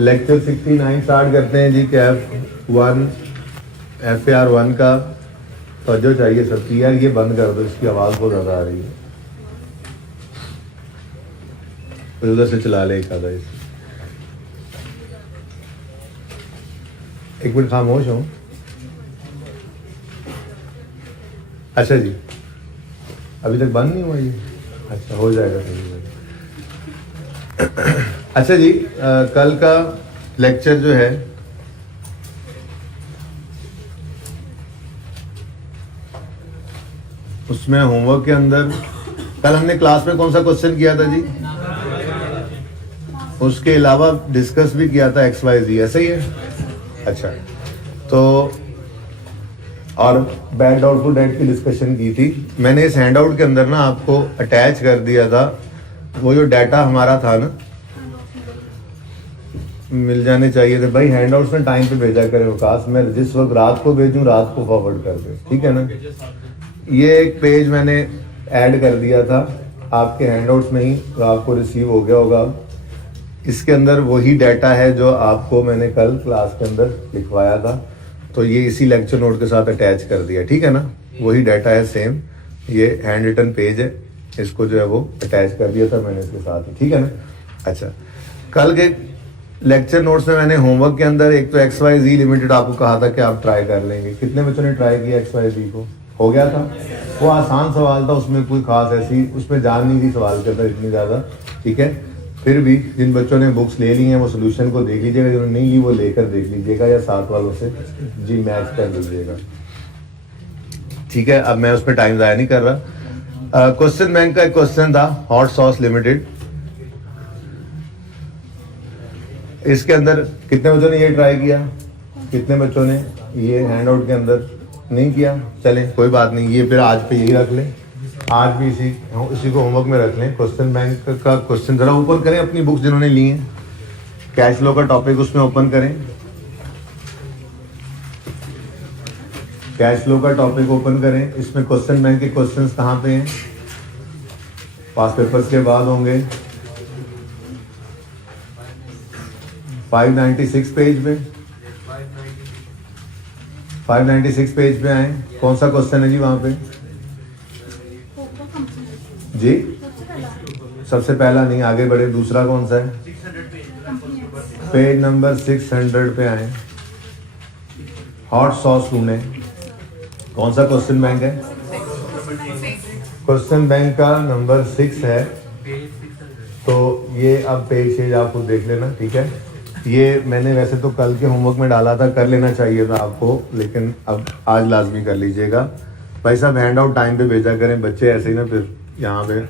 Lecture 69 start करते हैं जी। Kaif 1 FAR 1 का तवज्जो चाहिए सबकी। यार ये बंद कर दो, इसकी आवाज़ बहुत ज़्यादा आ रही है। उधर से चला ले एक आधा इसे। एक मिनट खामोश हो। अच्छा जी, अभी तक बंद नहीं हुआ ये? अच्छा, हो जाएगा सही। अच्छा जी, कल का लेक्चर जो है उसमें होमवर्क के अंदर कल हमने क्लास में कौन सा क्वेश्चन किया था जी? उसके अलावा डिस्कस भी किया था XYZ, ऐसा ही है? अच्छा, तो और बैड आउटपुट डेट की डिस्कशन की थी। मैंने इस हैंडआउट के अंदर ना आपको अटैच कर दिया था वो जो डाटा हमारा था ना, मिल जाने चाहिए थे भाई। हैंडआउट्स में टाइम पे भेजा करें वकास, मैं जिस वक्त रात को भेजूं रात को फॉरवर्ड कर दे, ठीक है ना। ये एक पेज मैंने ऐड कर दिया था आपके हैंडआउट्स में ही, तो आपको रिसीव हो गया होगा। इसके अंदर वही डाटा है जो आपको मैंने कल क्लास के अंदर लिखवाया था, तो ये इसी लेक्चर नोट के साथ अटैच कर दिया, ठीक है ना। वही डाटा है सेम, ये हैंड रिटन पेज है, इसको जो है वो अटैच कर दिया था मैंने इसके साथ, ठीक है ना। अच्छा, कल के लेक्चर नोट्स में मैंने होमवर्क के अंदर एक तो XYZ लिमिटेड आपको कहा था कि आप ट्राई कर लेंगे। कितने बच्चों ने ट्राई किया XYZ को? हो गया था? वो आसान सवाल था, उसमें कोई खास ऐसी उसमें जान नहीं थी सवाल के अंदर इतनी ज़्यादा, ठीक है। फिर भी जिन बच्चों ने बुक्स ले ली हैं वो सोल्यूशन को देख लीजिएगा, जिन्होंने नहीं ली वो लेकर देख लीजिएगा या साथ वालों से जी मैच कर लीजिएगा, ठीक है। अब मैं उस पर टाइम ज़ाया नहीं कर रहा। क्वेश्चन बैंक का एक क्वेश्चन था, हॉट सॉस लिमिटेड। इसके अंदर कितने बच्चों ने ये ट्राई किया? कितने बच्चों ने ये हैंडआउट के अंदर नहीं किया? चलें कोई बात नहीं, ये फिर आज पे यही रख लें, आज भी इसी को होमवर्क में रख लें। क्वेश्चन बैंक का क्वेश्चन ज़रा ओपन करें अपनी बुक्स जिन्होंने ली हैं, कैश फ्लो का टॉपिक उसमें ओपन करें, कैश फ्लो का टॉपिक ओपन करें। इसमें क्वेश्चन बैंक के क्वेश्चंस कहाँ पे हैं? पास पेपर्स के बाद होंगे 596 पेज पे, 596 पेज पे आए। कौन सा क्वेश्चन है जी वहाँ पे? जी सबसे पहला नहीं, आगे बढ़े, दूसरा कौन सा है? पेज नंबर 600 पे आए। हॉट सॉस ढूंढे, कौन सा क्वेश्चन बैंक है? क्वेश्चन बैंक का नंबर 6 है, तो ये अब पेज शेज आप खुद देख लेना, ठीक है। ये मैंने वैसे तो कल के होमवर्क में डाला था, कर लेना चाहिए था आपको, लेकिन अब आज लाजमी कर लीजिएगा भाई साहब। हैंड आउट टाइम पे भेजा करें, बच्चे ऐसे ही ना फिर यहाँ पे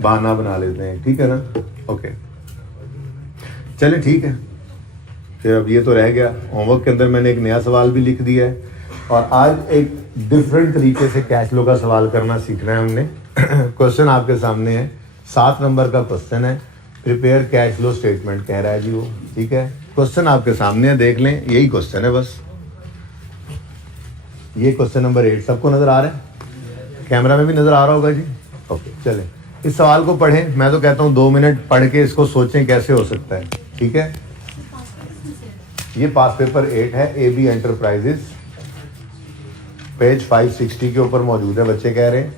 बहाना बना लेते हैं, ठीक है ना। ओके चलिए ठीक है, फिर अब ये तो रह गया। होमवर्क के अंदर मैंने एक नया सवाल भी लिख दिया है, और आज एक डिफरेंट तरीके से कैश फ्लो का सवाल करना सीखना है हमने। क्वेश्चन आपके सामने है, 7 नंबर का क्वेश्चन है, प्रिपेयर कैश फ्लो स्टेटमेंट कह रहा है जी वो, ठीक है। क्वेश्चन आपके सामने है, देख लें, यही क्वेश्चन है बस। ये क्वेश्चन नंबर 8 सबको नजर आ रहा है? कैमरा में भी नजर आ रहा होगा जी। ओके चलें, इस सवाल को पढ़ें। मैं तो कहता हूँ 2 मिनट पढ़ के इसको सोचें कैसे हो सकता है, ठीक है। ये पास पेपर 8 है, AB एंटरप्राइजेस, पेज 560 के ऊपर मौजूद है, बच्चे कह रहे हैं।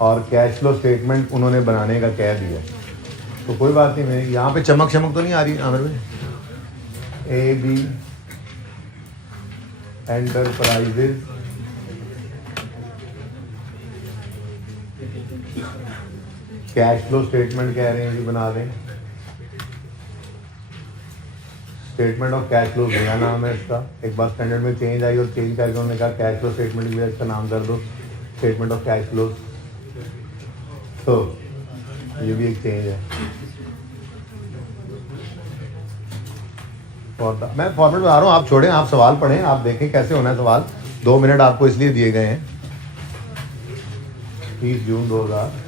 और कैश फ्लो स्टेटमेंट उन्होंने बनाने का कह दिया, तो कोई बात नहीं। मैं यहाँ पे चमक तो नहीं आ रही आमिर भाई? AB enterprises cash flow statement कह रहे हैं जी, बना दें। स्टेटमेंट ऑफ कैश फ्लो नया नाम है इसका, एक बार स्टैंडर्ड में चेंज आई और चेंज करके उन्होंने कहा कैश फ्लो स्टेटमेंट में इसका नाम कर दो, स्टेटमेंट ऑफ कैश फ्लो। तो ये भी एक चेंज है। मैं फॉर्मेट बता रहा हूँ, आप छोड़ें, आप सवाल पढ़ें, आप देखें कैसे होना है सवाल। 2 मिनट आपको इसलिए दिए गए हैं। 30 जून 2013।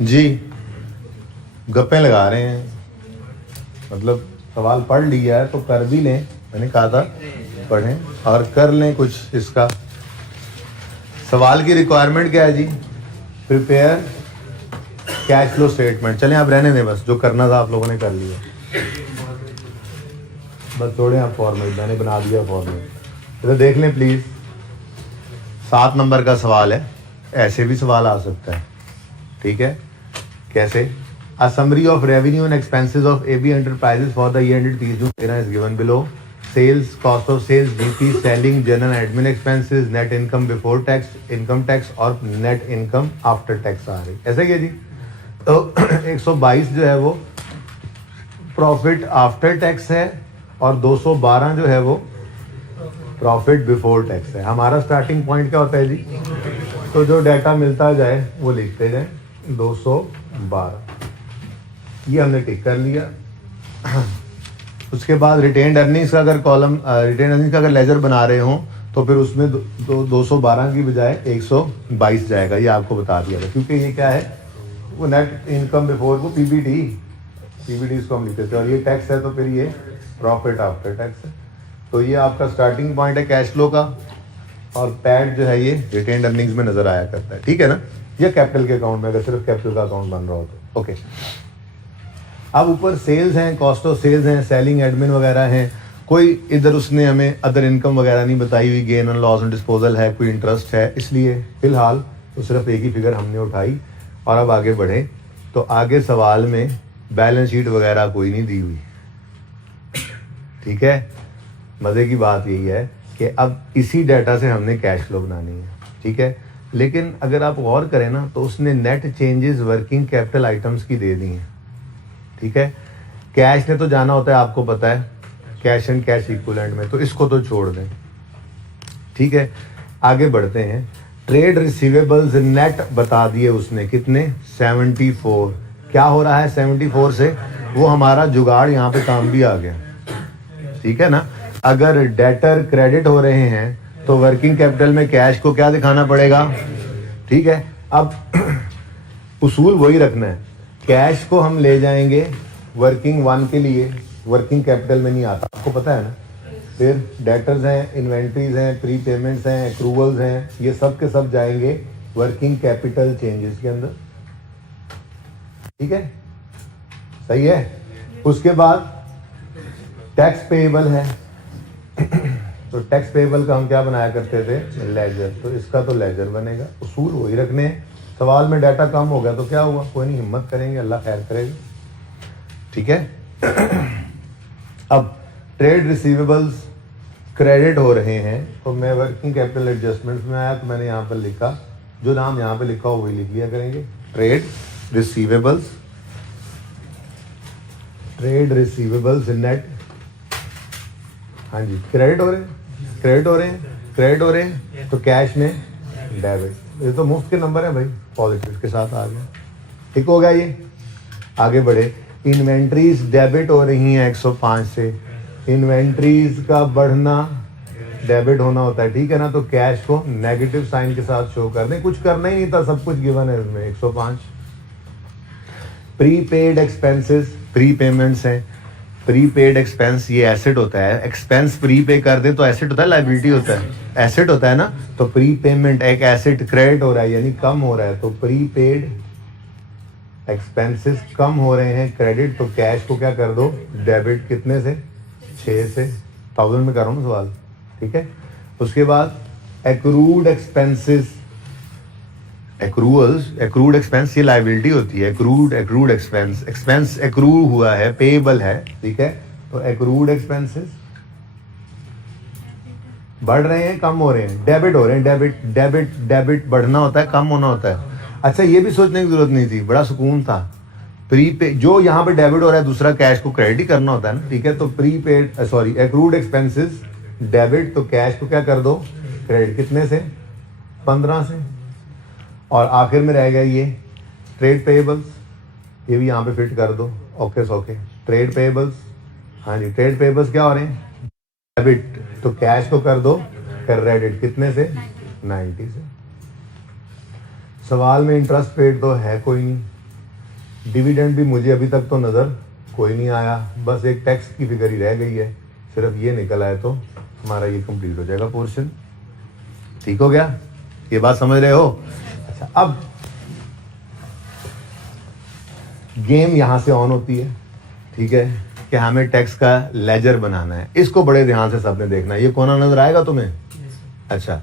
जी गप्पे लगा रहे हैं, मतलब सवाल पढ़ लिया है तो कर भी लें, मैंने कहा था पढ़ें और कर लें कुछ। इसका सवाल की रिक्वायरमेंट क्या है जी? Prepare cash flow statement. चलें आप रहने दें, बस जो करना था आप लोगों ने कर लिया, बस छोड़ें आप फॉर्मेट, मैंने बना दिया फॉर्मेट। तो देख लें प्लीज़, 7 नंबर का सवाल है, ऐसे भी सवाल आ सकता है, ठीक है? कैसे? A summary of revenue and expenses of AB Enterprises for the year ended 30 June 2013 is given below. Sales, cost of sales, GP, selling, general admin expenses, net income before tax, income tax और net income after tax आ रही। ऐसा क्या जी? तो 122 जो है वो profit after tax है और 212 जो है वो प्रॉफिट बिफोर टैक्स है। हमारा स्टार्टिंग पॉइंट क्या होता है जी? तो जो डाटा मिलता जाए वो लिखते जाए। 212 ये हमने टिक कर लिया। उसके बाद रिटेन्ड अर्निंग्स का अगर कॉलम, रिटेन्ड अर्निंग्स का अगर लेजर बना रहे हो तो फिर उसमें 212 की बजाय 122 जाएगा, ये आपको बता दिया था। क्योंकि ये क्या है, वो नेट इनकम बिफोर को पीबीटी इसको हम लिखते थे और ये टैक्स है तो फिर ये प्रॉफिट आफ्टर टैक्स है। तो ये आपका स्टार्टिंग पॉइंट है कैश फ्लो का, और पैड जो है ये रिटेन्ड अर्निंग्स में नजर आया करता है, ठीक है ना? या कैपिटल के अकाउंट में, अगर सिर्फ कैपिटल का अकाउंट बन रहा हो तो ओके। अब ऊपर सेल्स हैं, कॉस्ट ऑफ सेल्स हैं, सेलिंग एडमिन वगैरह हैं। कोई इधर उसने हमें अदर इनकम वगैरह नहीं बताई हुई, gain and loss and disposal है, कोई इंटरेस्ट है, इसलिए फिलहाल तो सिर्फ एक ही फिगर हमने उठाई। और अब आगे बढ़े तो आगे सवाल में बैलेंस शीट वगैरह कोई नहीं दी हुई, ठीक है? मज़े की बात यही है कि अब इसी डाटा से हमने कैश फ्लो बनानी है, ठीक है? लेकिन अगर आप गौर करें ना तो उसने net changes working capital items की दे दी हैं, ठीक है? कैश ने तो जाना होता है, आपको पता है, कैश एंड कैश इक्विवेलेंट में, तो इसको तो छोड़ दें, ठीक है? आगे बढ़ते हैं। ट्रेड रिसीवेबल्स नेट बता दिए उसने, कितने? 74। क्या हो रहा है 74 से? वो हमारा जुगाड़ यहाँ पे काम भी आ गया, ठीक है ना? अगर डेटर क्रेडिट हो रहे हैं तो वर्किंग कैपिटल में कैश को क्या दिखाना पड़ेगा, ठीक है? अब उसूल वही रखना है, कैश को हम ले जाएंगे वर्किंग 1 के लिए, वर्किंग कैपिटल में नहीं आता, आपको पता है ना? फिर डेटर्स हैं, इन्वेंट्रीज हैं, प्री पेमेंट्स हैं, एक्रूवल्स हैं, ये सब के सब जाएंगे वर्किंग कैपिटल चेंजेस के अंदर, ठीक है? सही है? उसके बाद टैक्स पेएबल है, तो टैक्स पेएबल का हम क्या बनाया करते थे? लेजर। तो इसका तो लेजर बनेगा। उसूल वही रखने हैं। सवाल में डाटा कम हो गया तो क्या हुआ? कोई नहीं, हिम्मत करेंगे, अल्लाह खैर करेगा, ठीक है? अब ट्रेड रिसीवेबल्स क्रेडिट हो रहे हैं तो मैं वर्किंग कैपिटल एडजस्टमेंट्स में आया तो मैंने यहाँ पर लिखा, जो नाम यहाँ पे लिखा हो वही लिख लिया करेंगे। ट्रेड रिसीवेबल्स नेट, हाँ जी, क्रेडिट हो रहे हैं तो कैश में डेबिट। ये तो मुफ्त के नंबर है भाई, पॉजिटिव के साथ आ गया, ठीक हो गया ये। आगे बढ़े, इन्वेंट्रीज डेबिट हो रही हैं 105 से। इन्वेंट्रीज का बढ़ना डेबिट होना होता है, ठीक है ना? तो कैश को नेगेटिव साइन के साथ शो कर दें, कुछ करना ही नहीं था, सब कुछ गिवन है इसमें। 105 प्रीपेड एक्सपेंसेस, प्री पेमेंट्स हैं। प्रीपेड एक्सपेंस ये एसेट होता है, एक्सपेंस प्री पे कर दे तो एसेट होता है, लायबिलिटी होता है? एसेट होता है ना? तो प्री पेमेंट एक एसेट क्रेडिट हो रहा है यानी कम हो रहा है, तो प्रीपेड एक्सपेंसेस कम हो रहे हैं, क्रेडिट, तो कैश को क्या कर दो? डेबिट। कितने से? 6 से। 1000 में कर रहा हूँ सवाल, ठीक है? उसके बाद एक्रूड एक्सपेंसेस, एक्रूड एक्सपेंस ये लायबिलिटी होती है। एक्रूड एक्सपेंस एक्रू हुआ है, पेएबल है, ठीक है? तो एक्रूड एक्सपेंसेस बढ़ रहे हैं, कम हो रहे हैं, डेबिट हो रहे हैं। डेबिट बढ़ना होता है, कम होना होता है। अच्छा, ये भी सोचने की जरूरत नहीं थी, बड़ा सुकून था। प्रीपे जो यहाँ पे डेबिट हो रहा है, दूसरा कैश को क्रेडिट ही करना होता है ना, ठीक है? तो एक्रूड एक्सपेंसेस डेबिट, तो कैश को क्या कर दो? क्रेडिट। कितने से? 15 से। और आखिर में रहेगा ये ट्रेड पेएबल्स, ये भी यहाँ पे फिट कर दो। ओके। ट्रेड पेएबल्स हाँ जी, ट्रेड पेपर्स क्या हो रहे हैं? डेबिट। तो कैश को कर दो क्रेडिट, कितने से? 90 से। सवाल में इंटरेस्ट पेड तो है कोई नहीं, डिविडेंड भी मुझे अभी तक तो नज़र कोई नहीं आया, बस एक टैक्स की फिगर ही रह गई है, सिर्फ ये निकल आए तो हमारा ये कंप्लीट हो जाएगा पोर्शन। ठीक हो गया? ये बात समझ रहे हो? अच्छा, अब गेम यहां से ऑन होती है, ठीक है, कि हमें टैक्स का लेजर बनाना है। इसको बड़े ध्यान से सबने देखना है। ये कोना नजर आएगा तुम्हें? अच्छा,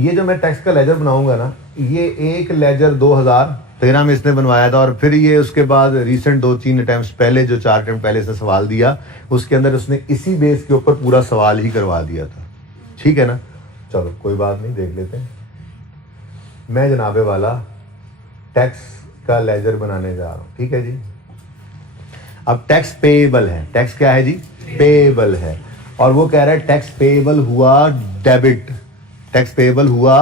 ये जो मैं टैक्स का लेजर बनाऊंगा ना, ये एक लेजर 2013 में इसने बनवाया था, और फिर ये उसके बाद रिसेंट 2-3 अटेम्प्ट पहले, जो 4 अटेम्प्ट पहले इसने सवाल दिया, उसके अंदर उसने इसी बेस के ऊपर पूरा सवाल ही करवा दिया था। ठीक है ना? चलो कोई बात नहीं, देख लेते हैं। मैं जनाबे वाला टैक्स का लेजर बनाने जा रहा हूं, ठीक है जी। अब टैक्स पेएबल है, टैक्स क्या है जी? पेएबल है, और वो कह रहा है टैक्स पेएबल हुआ डेबिट, टैक्स पेएबल हुआ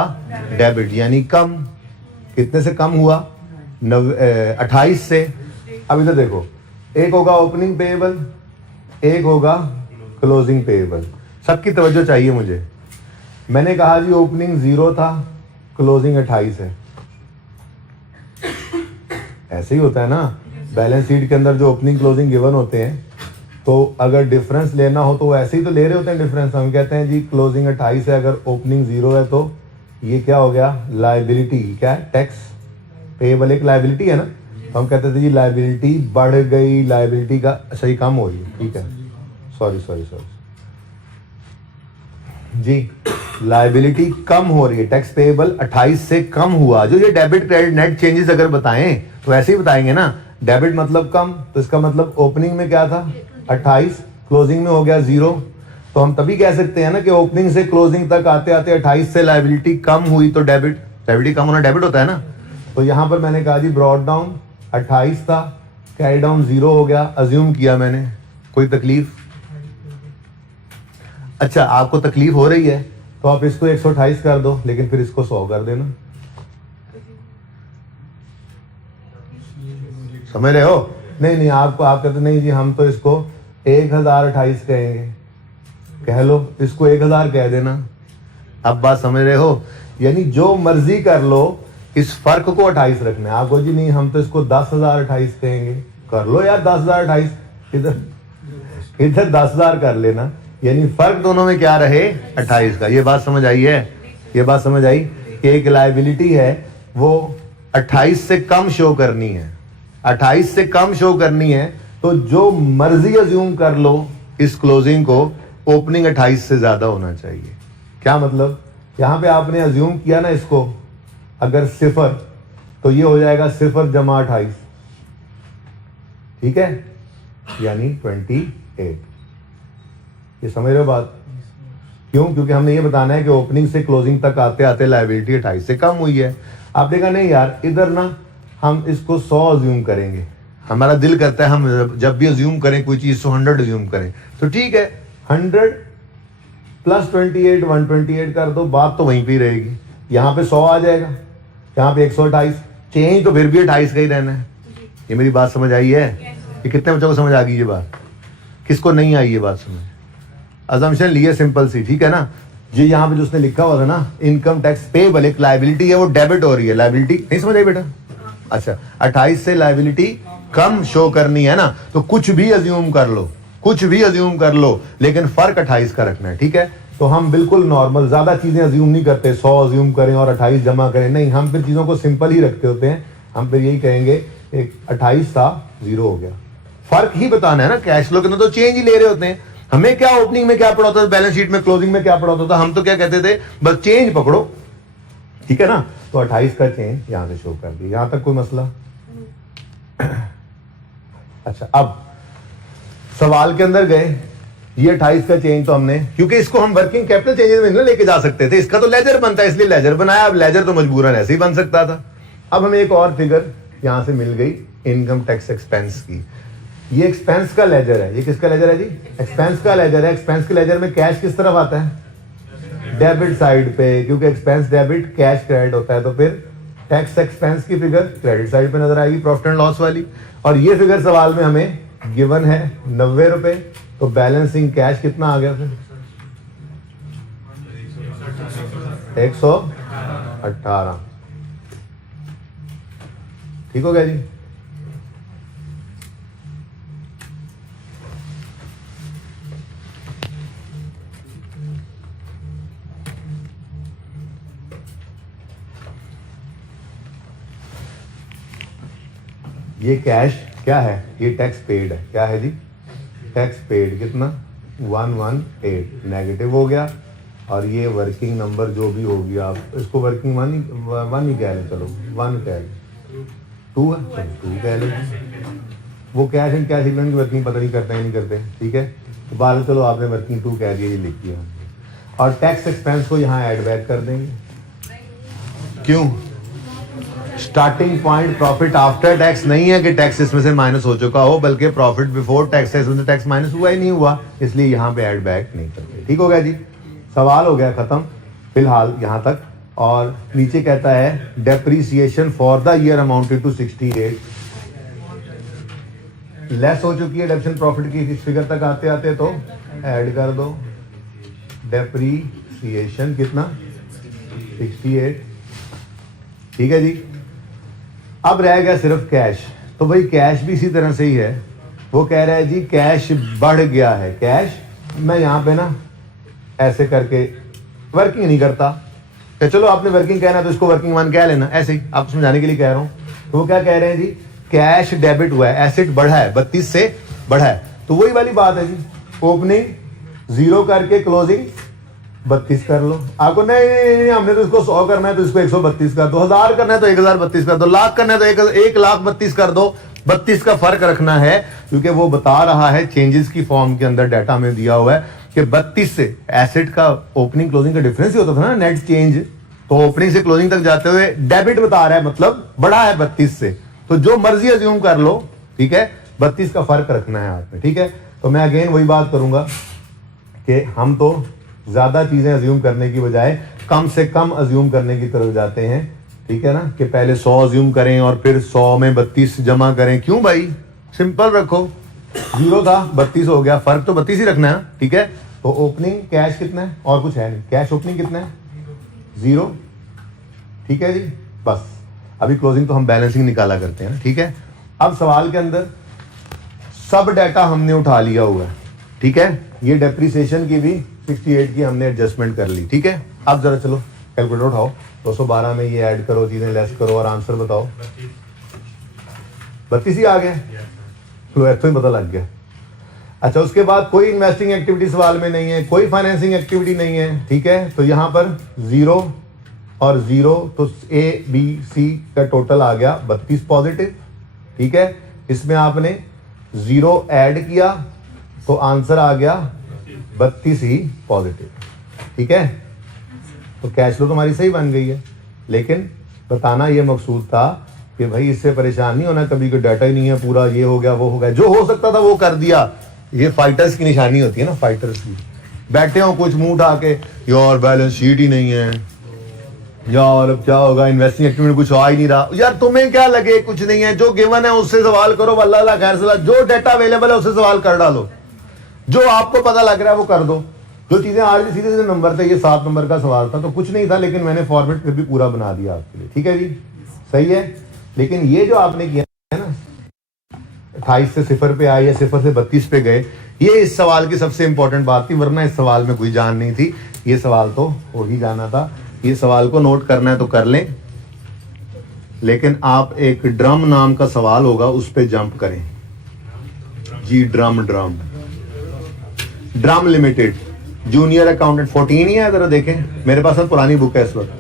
डेबिट, यानी कम। कितने से कम हुआ? 28 से। अब इधर देखो, एक होगा ओपनिंग पेएबल, एक होगा क्लोजिंग पेएबल। सबकी तवज्जो चाहिए मुझे। मैंने कहा जी ओपनिंग 0 था, क्लोजिंग 28 है। ऐसे ही होता है ना, बैलेंस शीट के अंदर जो ओपनिंग क्लोजिंग गिवन होते हैं, तो अगर डिफरेंस लेना हो तो ऐसे ही तो ले रहे होते हैं डिफरेंस। हम कहते हैं जी क्लोजिंग 28 है, अगर ओपनिंग 0 है तो ये क्या हो गया? लायबिलिटी। क्या है? टैक्स पेएबल एक लायबिलिटी है ना, तो हम कहते थे जी लायबिलिटी बढ़ गई, लायबिलिटी का अच्छा ही कम हो रही है, ठीक है, सॉरी जी, लायबिलिटी कम हो रही है, टैक्स पेएबल 28 से कम हुआ। जो ये डेबिट क्रेडिट नेट चेंजेस अगर बताएं तो ऐसे ही बताएंगे ना, डेबिट मतलब कम, तो इसका मतलब ओपनिंग में क्या था? 28, क्लोजिंग में हो गया 0। तो हम तभी कह सकते हैं ना कि ओपनिंग से क्लोजिंग तक आते आते 28 से लायबिलिटी कम हुई, तो डेबिट, लायबिलिटी कम होना डेबिट होता है ना। तो यहां पर मैंने कहा जी ब्रॉड डाउन 28 था, कैरी डाउन 0 हो गया, अज्यूम किया मैंने। कोई तकलीफ? अच्छा, आपको तकलीफ हो रही है तो आप इसको 128 कर दो, लेकिन फिर इसको 100 कर देना। समझ रहे हो? नहीं, आप कहते नहीं जी हम तो इसको 1028 कहेंगे, कह लो, इसको 1000 कह देना। अब बात समझ रहे हो? यानी जो मर्जी कर लो, इस फर्क को 28 रखना है। आपको जी नहीं हम तो इसको 10,028 कहेंगे, कर लो यार 10,028, इधर 10,000 कर लेना, यानी फर्क दोनों में क्या रहे? 28 का। ये बात समझ आई है? ये बात समझ आई कि एक लायबिलिटी है वो 28 से कम शो करनी है, 28 से कम शो करनी है, तो जो मर्जी अज्यूम कर लो इस क्लोजिंग को, ओपनिंग 28 से ज्यादा होना चाहिए। क्या मतलब? यहां पे आपने अज्यूम किया ना इसको, अगर 0 तो ये हो जाएगा 0 जमा 28, ठीक है, यानी 28। ये समझ रहे हो बात? क्यों? क्योंकि हमने ये बताना है कि ओपनिंग से क्लोजिंग तक आते आते लायबिलिटी 28 से कम हुई है। आप देखा नहीं यार, इधर ना हम इसको 100 अज्यूम करेंगे, हमारा दिल करता है हम जब भी अज्यूम करें कोई चीज 100 अज्यूम करें, तो ठीक है 100 प्लस 28 128 कर दो, बात तो वहीं पे रहेगी। यहाँ पे 100 आ जाएगा, यहाँ पे 128, चेंज तो फिर भी 28 का ही रहना है। ये मेरी बात समझ आई है? ये कितने बच्चों को समझ आ गई ये बात? किसको नहीं आई ये बात समझ? अजम्पशन लिए सिंपल सी, ठीक है ना जी। यहाँ पे जो उसने लिखा हुआ था ना, इनकम टैक्स पेएबल एक लायबिलिटी है, वो डेबिट हो रही है, लायबिलिटी नहीं समझ आई बेटा? अच्छा, 28 से लायबिलिटी कम शो करनी है ना, तो कुछ भी अज्यूम कर लो, कुछ भी अज्यूम कर लो, लेकिन फर्क 28 का रखना है, ठीक है। तो हम बिल्कुल नॉर्मल ज्यादा चीजें अज्यूम नहीं करते, 100 अज्यूम करें और 28 जमा करें, नहीं, हम फिर चीजों को सिंपल ही रखते होते हैं। हम फिर यही कहेंगे एक 28 था 0 हो गया, फर्क ही बताना है ना। कैश फ्लो के अंदर तो चेंज ही ले रहे होते हैं, हमें क्या ओपनिंग में क्या पड़ा होता था, बैलेंस शीट में क्लोजिंग में क्या पड़ा होता था, हम तो क्या कहते थे बस चेंज पकड़ो, ठीक है ना। तो 28 का चेंज यहां से शो कर दिया, यहां तक कोई मसला? अच्छा, अब सवाल के अंदर गए, ये 28 का चेंज तो हमने, क्योंकि इसको हम वर्किंग कैपिटल चेंजेस में नहीं लेके जा सकते थे, इसका तो लेजर बनता है इसलिए लेजर बनाया। अब लेजर तो मजबूरन ऐसे ही बन सकता था। अब हमें एक और फिगर यहां से मिल गई इनकम टैक्स एक्सपेंस की। ये एक्सपेंस का लेजर है, ये किसका लेजर है जी? एक्सपेंस का लेजर है। एक्सपेंस के लेजर में कैश किस तरफ आता है? डेबिट साइड पे, क्योंकि एक्सपेंस डेबिट कैश क्रेडिट होता है, तो फिर टैक्स एक्सपेंस की फिगर क्रेडिट साइड पे नजर आएगी, प्रॉफिट एंड लॉस वाली। और ये फिगर सवाल में हमें गिवन है 90 रुपए, तो बैलेंसिंग कैश कितना आ गया फिर 118। ठीक हो गया जी। ये कैश क्या है, ये टैक्स पेड है। क्या है जी, टैक्स पेड कितना 118 नेगेटिव हो गया। और ये वर्किंग नंबर जो भी होगी, आप इसको वर्किंग वन ही कह लें, चलो 1 कह लें, 2 है चलो 2 कह लें। वो कैश एंड कैश इक्विवेलेंट की वर्किंग पता नहीं करते हैं नहीं करते, ठीक है। तो बाद चलो आपने वर्किंग 2 कह दिया, ये लिख दिया। और टैक्स एक्सपेंस को यहाँ ऐड बैक कर देंगे। क्यों, starting point profit after tax नहीं है कि टैक्स इसमें से माइनस हो चुका हो, बल्कि प्रॉफिट बिफोर टैक्स है, इसमें से टैक्स माइनस हुआ ही नहीं हुआ, इसलिए यहाँ पे ऐड बैक नहीं करते। ठीक हो गया जी, सवाल हो गया खत्म फिलहाल यहाँ तक। और नीचे कहता है depreciation for the year amounted to 68, less हो चुकी है डेप्शन प्रॉफिट की, इस फिगर तक आते आते तो ऐड कर दो। डेप्रीसिएशन कितना 68, ठीक है जी। अब रह गया सिर्फ कैश, तो भाई कैश भी इसी तरह से ही है। वो कह रहा है जी कैश बढ़ गया है, कैश मैं यहाँ पे ना ऐसे करके वर्किंग नहीं करता, तो चलो आपने वर्किंग कहना तो इसको वर्किंग 1 कह लेना, ऐसे ही आप समझाने के लिए कह रहा हूँ। तो वो क्या कह रहे हैं जी, कैश डेबिट हुआ है, एसेट बढ़ा है, 32 से बढ़ा है। तो वही वाली बात है जी, ओपनिंग 0 करके क्लोजिंग 32 कर लो। आपको नहीं हमने तो इसको 100 करना है तो इसको 132 कर दो, 1000 करना है तो 1032 कर दो, लाख करना है तो 1,32,000 कर दो। 32 का फर्क रखना है, क्योंकि वो बता रहा है चेंजेस की फॉर्म के अंदर डाटा में दिया हुआ है कि 32 से एसेट का ओपनिंग क्लोजिंग का डिफरेंस ही होता था ना, नेट चेंज। तो ओपनिंग से क्लोजिंग तक जाते हुए डेबिट बता रहा है, मतलब बढ़ा है 32 से। तो जो मर्जी अज्यूम कर लो, ठीक है, 32 का फर्क रखना है आपने, ठीक है। तो मैं अगेन वही बात करूंगा कि हम तो ज्यादा चीजें अज्यूम करने की बजाय कम से कम अज्यूम करने की तरफ जाते हैं, ठीक है ना, कि पहले 100 अज्यूम करें और फिर 100 में 32 जमा करें। क्यों भाई, सिंपल रखो, 0 था 32 हो गया, फर्क तो 32 ही रखना है, ठीक है। तो ओपनिंग कैश कितना है, और कुछ है नहीं, कैश ओपनिंग कितना है 0, ठीक है जी। बस अभी क्लोजिंग तो हम बैलेंसिंग निकाला करते हैं, ठीक है। अब सवाल के अंदर सब डाटा हमने उठा लिया हुआ है, ठीक है। ये डेप्रिसिएशन की भी 68 की हमने एडजस्टमेंट कर ली, ठीक है। अब जरा चलो कैलकुलेटर उठाओ, 212 में ये ऐड करो, चीजें लेस करो और आंसर बताओ। 32 ही आ गया, लो ऐसा ही पता लग गया। अच्छा, उसके बाद कोई इन्वेस्टिंग एक्टिविटी सवाल में नहीं है, कोई फाइनेंसिंग एक्टिविटी नहीं है, ठीक है। तो यहां पर 0 और 0, तो ए बी सी का टोटल आ गया 32 पॉजिटिव, ठीक है। इसमें आपने 0 ऐड किया तो आंसर आ गया 32 ही पॉजिटिव, ठीक है। तो कैश फ्लो तुम्हारी सही बन गई है, लेकिन बताना ये मकसूद था कि भाई इससे परेशान नहीं होना कभी, कोई डाटा ही नहीं है पूरा, ये हो गया वो हो गया, जो हो सकता था वो कर दिया। ये फाइटर्स की निशानी होती है ना, फाइटर्स की। बैठे हो कुछ मुंह उठा के, यार बैलेंस शीट ही नहीं है, यार अब क्या होगा, इन्वेस्टिंग एक्टिविटी में कुछ आ ही नहीं रहा। यार तुम्हें क्या लगे, कुछ नहीं है, जो गिवन है उससे सवाल करो, अल्लाह खैर सलाह, जो डाटा अवेलेबल है उससे सवाल कर डालो, जो आपको पता लग रहा है वो कर दो। जो चीजें आ रही सीधे सीधे नंबर थे, ये 7 नंबर का सवाल था तो कुछ नहीं था, लेकिन मैंने फॉर्मेट फिर भी पूरा बना दिया आपके लिए, ठीक है जी, सही है। लेकिन ये जो आपने किया है ना, 28 से 0 पे आए या 0 से 32 पे गए, ये इस सवाल की सबसे इंपॉर्टेंट बात थी, वरना इस सवाल में कोई जान नहीं थी, ये सवाल तो हो ही जाना था। ये सवाल को नोट करना है तो कर लें, लेकिन आप एक ड्रम नाम का सवाल होगा उस पर जंप करें जी। ड्रम लिमिटेड जूनियर अकाउंटेंट 14 ही है, जरा देखें, मेरे पास अब पुरानी बुक है इस वक्त।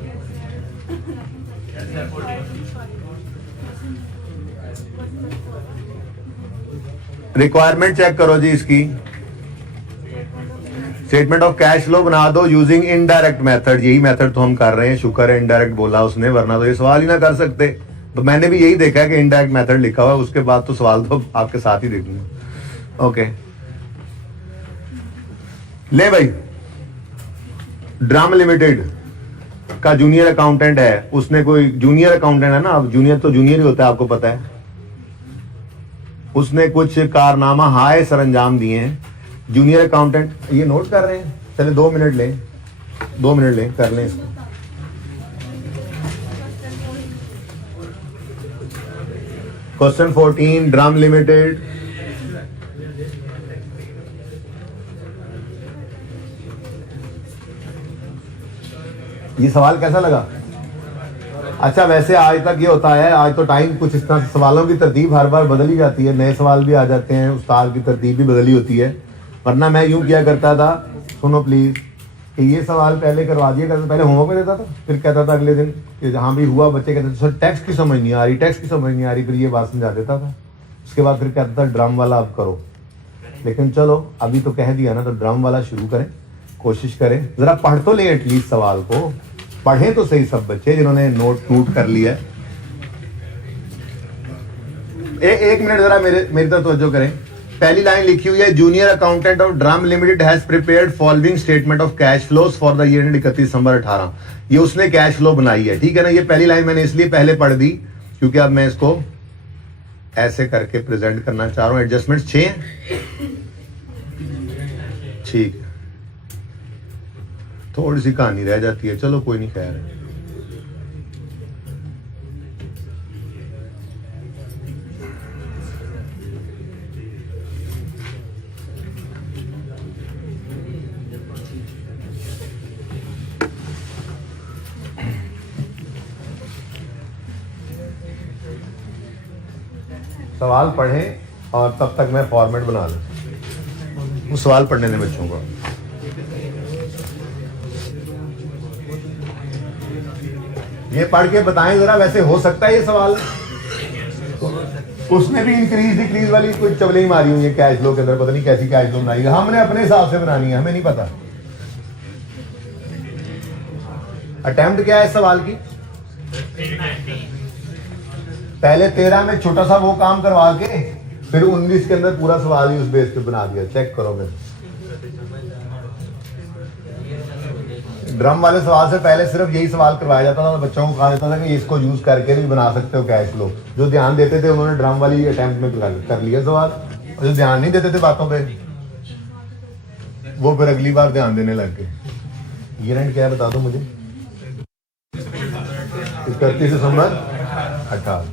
रिक्वायरमेंट चेक करो जी इसकी। स्टेटमेंट ऑफ कैश फ्लो बना दो यूजिंग इनडायरेक्ट मेथड, यही मेथड तो हम कर रहे हैं, शुक्र है इनडायरेक्ट बोला उसने, वरना तो ये सवाल ही ना कर सकते। तो मैंने भी यही देखा है कि इनडायरेक्ट मेथड लिखा हुआ है, उसके बाद तो सवाल तो आपके साथ ही देखूंगा। ओके, ले भाई, ड्रम लिमिटेड का जूनियर अकाउंटेंट है, उसने कोई जूनियर अकाउंटेंट है ना, अब जूनियर तो जूनियर ही होता है, आपको पता है, उसने कुछ कारनामा हाय सर अंजाम दिए हैं, जूनियर अकाउंटेंट, ये नोट कर रहे हैं, चले 2 मिनट लें, 2 मिनट लें, कर लें इसको। क्वेश्चन 14 ड्रम लिमिटेड, ये सवाल कैसा लगा? अच्छा वैसे आज तक ये होता है, आज तो टाइम कुछ इस तरह, सवालों की तरतीब हर बार बदल ही जाती है, नए सवाल भी आ जाते हैं, उस्ताद की तरतीब भी बदली होती है, वरना मैं यूं किया करता था, सुनो प्लीज, कि ये सवाल पहले करवा दिया करता, पहले होमवर्क में देता था, फिर कहता था अगले दिन कि हाँ भी हुआ, बच्चे कहते थे सर टेक्स्ट की समझ नहीं आ रही, टेक्स्ट की समझ नहीं आ रही, फिर ये बात समझा देता था, उसके बाद फिर कहता था ड्रम वाला अब करो, लेकिन चलो अभी तो कह दिया ना, तो ड्रम वाला शुरू करें, कोशिश करें, जरा पढ़ तो लें एटलीस्ट, सवाल को पढ़े तो सही सब बच्चे जिन्होंने नोट कर लिया है। एक मिनट जरा मेरी तरफ तवज्जो करें, पहली लाइन लिखी हुई है, junior accountant of drum limited has prepared following statement of cash flows for the year 31 December 18, ये उसने कैश फ्लो बनाई है, ठीक है ना, ये पहली लाइन मैंने इसलिए पहले पढ़ दी क्योंकि अब मैं इसको ऐसे करके प्रेजेंट करना चाह रहा हूं। एडजस्टमेंट 6 ठीक, थोड़ी सी कहानी रह जाती है, चलो कोई नहीं, खैर सवाल पढ़ें और तब तक मैं फॉर्मेट बना लूं, वो सवाल पढ़ने दें बच्चों को। ये पढ़ के बताएं जरा, वैसे हो सकता है ये सवाल, उसने भी इंक्रीज डिक्रीज वाली कोई चवलें मारी हुई है कैश फ्लो के अंदर, पता नहीं कैसी कैश फ्लो बनाई है, हमने अपने हिसाब से बनानी है, हमें नहीं पता। अटेम्प्ट क्या है इस सवाल की? पहले 13 में छोटा सा वो काम करवा के फिर 19 के अंदर पूरा सवाल ही उस बेस पे बना दिया, चेक करो। मैं ड्रम वाले सवाल से पहले सिर्फ यही सवाल करवाया जाता था, बच्चों को कहा जाता था कि इसको यूज करके भी बना सकते हो कैश फ्लो। जो ध्यान देते थे उन्होंने ड्रम वाली अटेम्प्ट में कर लिया सवाल, और जो ध्यान नहीं देते थे बातों पे वो फिर अगली बार ध्यान देने लग गए। ईयर एंड क्या है बता दो मुझे? 31 दिसंबर 18।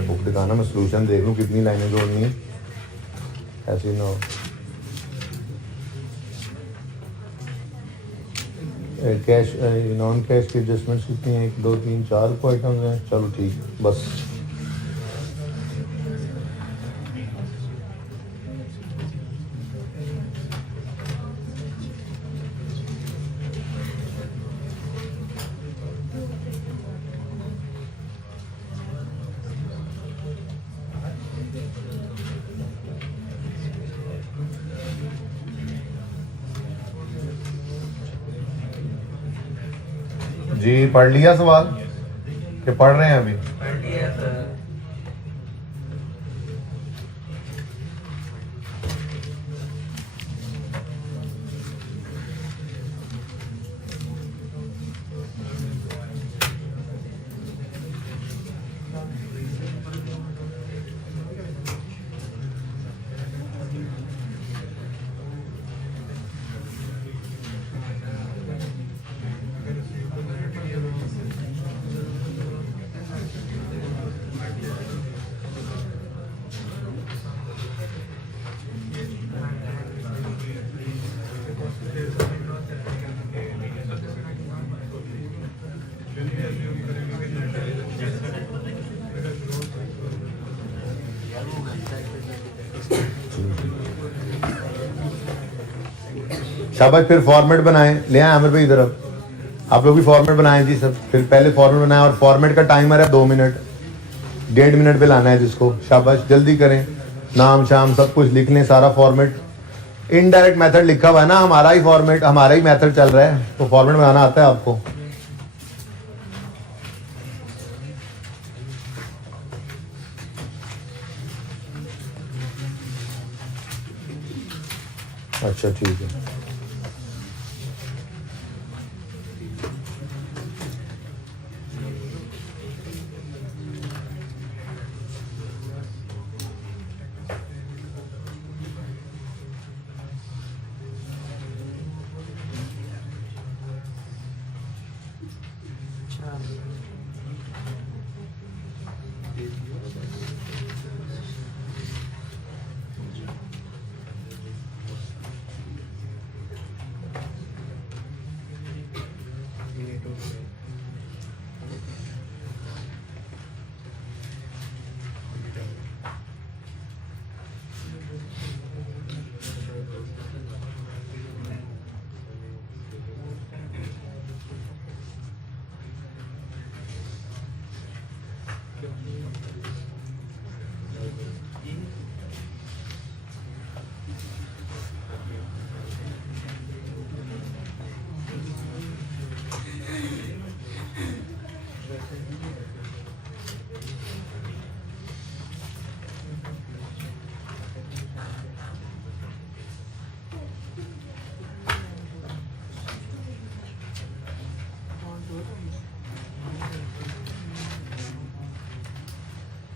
बुक दिखाना, मैं सोल्यूशन देख लूँ कितनी लाइनें जोड़नी है, ऐसी ना हो। कैश नॉन कैश की एडजस्टमेंट्स कितनी हैं? 1 2 3 4 को आइटम्स हैं, चलो ठीक है बस। जी पढ़ लिया सवाल कि पढ़ रहे हैं अभी? पढ़ लिया सर। शाबाश, फिर फॉर्मेट बनाएं, ले आए आमिर भाई इधर, अब आप लोग भी फॉर्मेट बनाएं जी सब। फिर पहले फॉर्मेट बनाएं और फॉर्मेट का टाइमर है 2 मिनट। 1.5 मिनट पे लाना है जिसको, शाबाश जल्दी करें, नाम शाम सब कुछ लिख लें, सारा फॉर्मेट। इनडायरेक्ट मेथड लिखा हुआ है ना, हमारा ही फॉर्मेट, हमारा ही मेथड चल रहा है, तो फॉर्मेट बनाना आता है आपको। अच्छा ठीक है।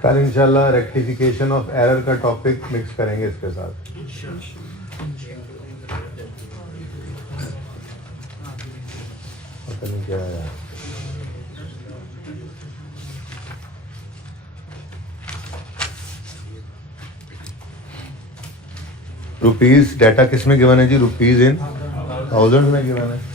कल इंशाल्लाह रेक्टिफिकेशन ऑफ एरर का टॉपिक मिक्स करेंगे इसके साथ। पता नहीं क्या है रुपीज, डाटा किस में गिवन है जी? रुपीज इन थाउजेंड में गिवन है।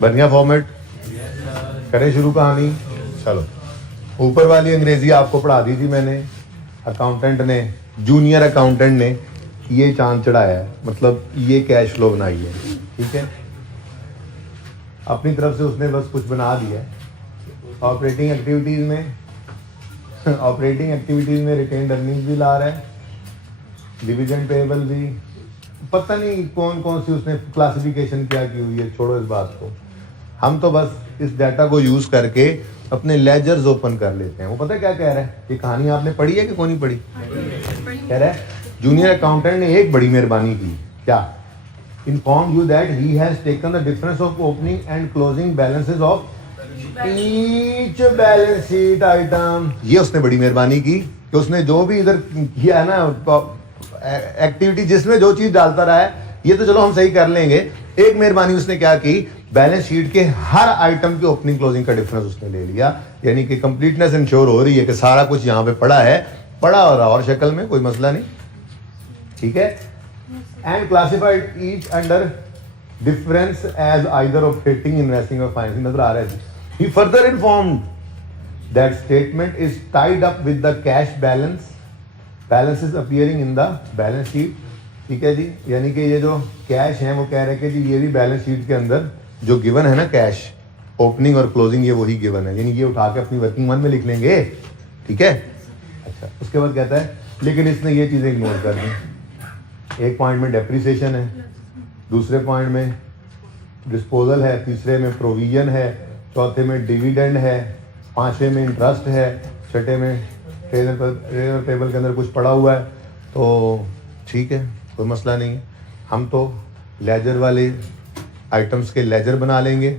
बन गया फॉर्मेट? करें शुरू कहानी। चलो, ऊपर वाली अंग्रेजी आपको पढ़ा दी थी मैंने। अकाउंटेंट ने, जूनियर अकाउंटेंट ने ये चांद चढ़ाया है, मतलब ये कैश फ्लो बनाई है, ठीक है। अपनी तरफ से उसने बस कुछ बना दिया है। ऑपरेटिंग एक्टिविटीज में रिटेन्ड अर्निंग्स भी ला रहा है, डिविडेंड पेएबल भी, पता नहीं कौन कौन सी उसने क्लासिफिकेशन क्या की हुई है, छोड़ो इस बात को। हम तो बस इस डाटा को यूज करके अपने लेजर्स ओपन कर लेते हैं। वो पता क्या कह रहा है? ये कहानी आपने पढ़ी है कि कौन नहीं पढ़ी? कह रहा है जूनियर अकाउंटेंट ने एक बड़ी मेहरबानी की, क्या? Inform you that he has taken the difference of opening and closing balances of each balance sheet item. ये उसने बड़ी मेहरबानी की कि उसने जो भी इधर किया है ना एक्टिविटी, जिसमें जो चीज डालता रहा है, ये तो चलो हम सही कर लेंगे। एक मेहरबानी उसने क्या की? बैलेंस शीट के हर आइटम की ओपनिंग क्लोजिंग का डिफरेंस उसने ले लिया, यानी कि कंप्लीटनेस इंश्योर हो रही है कि सारा कुछ यहाँ पे पड़ा है, पड़ा हो रहा और शक्ल में, कोई मसला नहीं, ठीक है। And classified each under difference as either operating, investing और फाइनेंसिंग। नजर आ रहा है। He further informed that statement is tied up with the cash balances appearing in the balance sheet, ठीक है जी। यानी कि ये जो कैश है वो कह रहे हैं कि जी ये भी बैलेंस शीट के अंदर जो गिवन है ना, कैश ओपनिंग और क्लोजिंग, ये वही गिवन है, यानी ये उठा के अपनी वर्किंग वन में लिख लेंगे, ठीक है। अच्छा, उसके बाद कहता है लेकिन इसने ये चीजें इग्नोर कर दी। एक पॉइंट में डेप्रिसिएशन है, दूसरे पॉइंट में डिस्पोजल है, तीसरे में प्रोविजन है, चौथे में डिविडेंड है, पांचवें में इंटरेस्ट है, छठे में ट्रेजर टेबल के अंदर कुछ पड़ा हुआ है तो ठीक है, कोई मसला नहीं है। हम तो लेजर वाले आइटम्स के लेजर बना लेंगे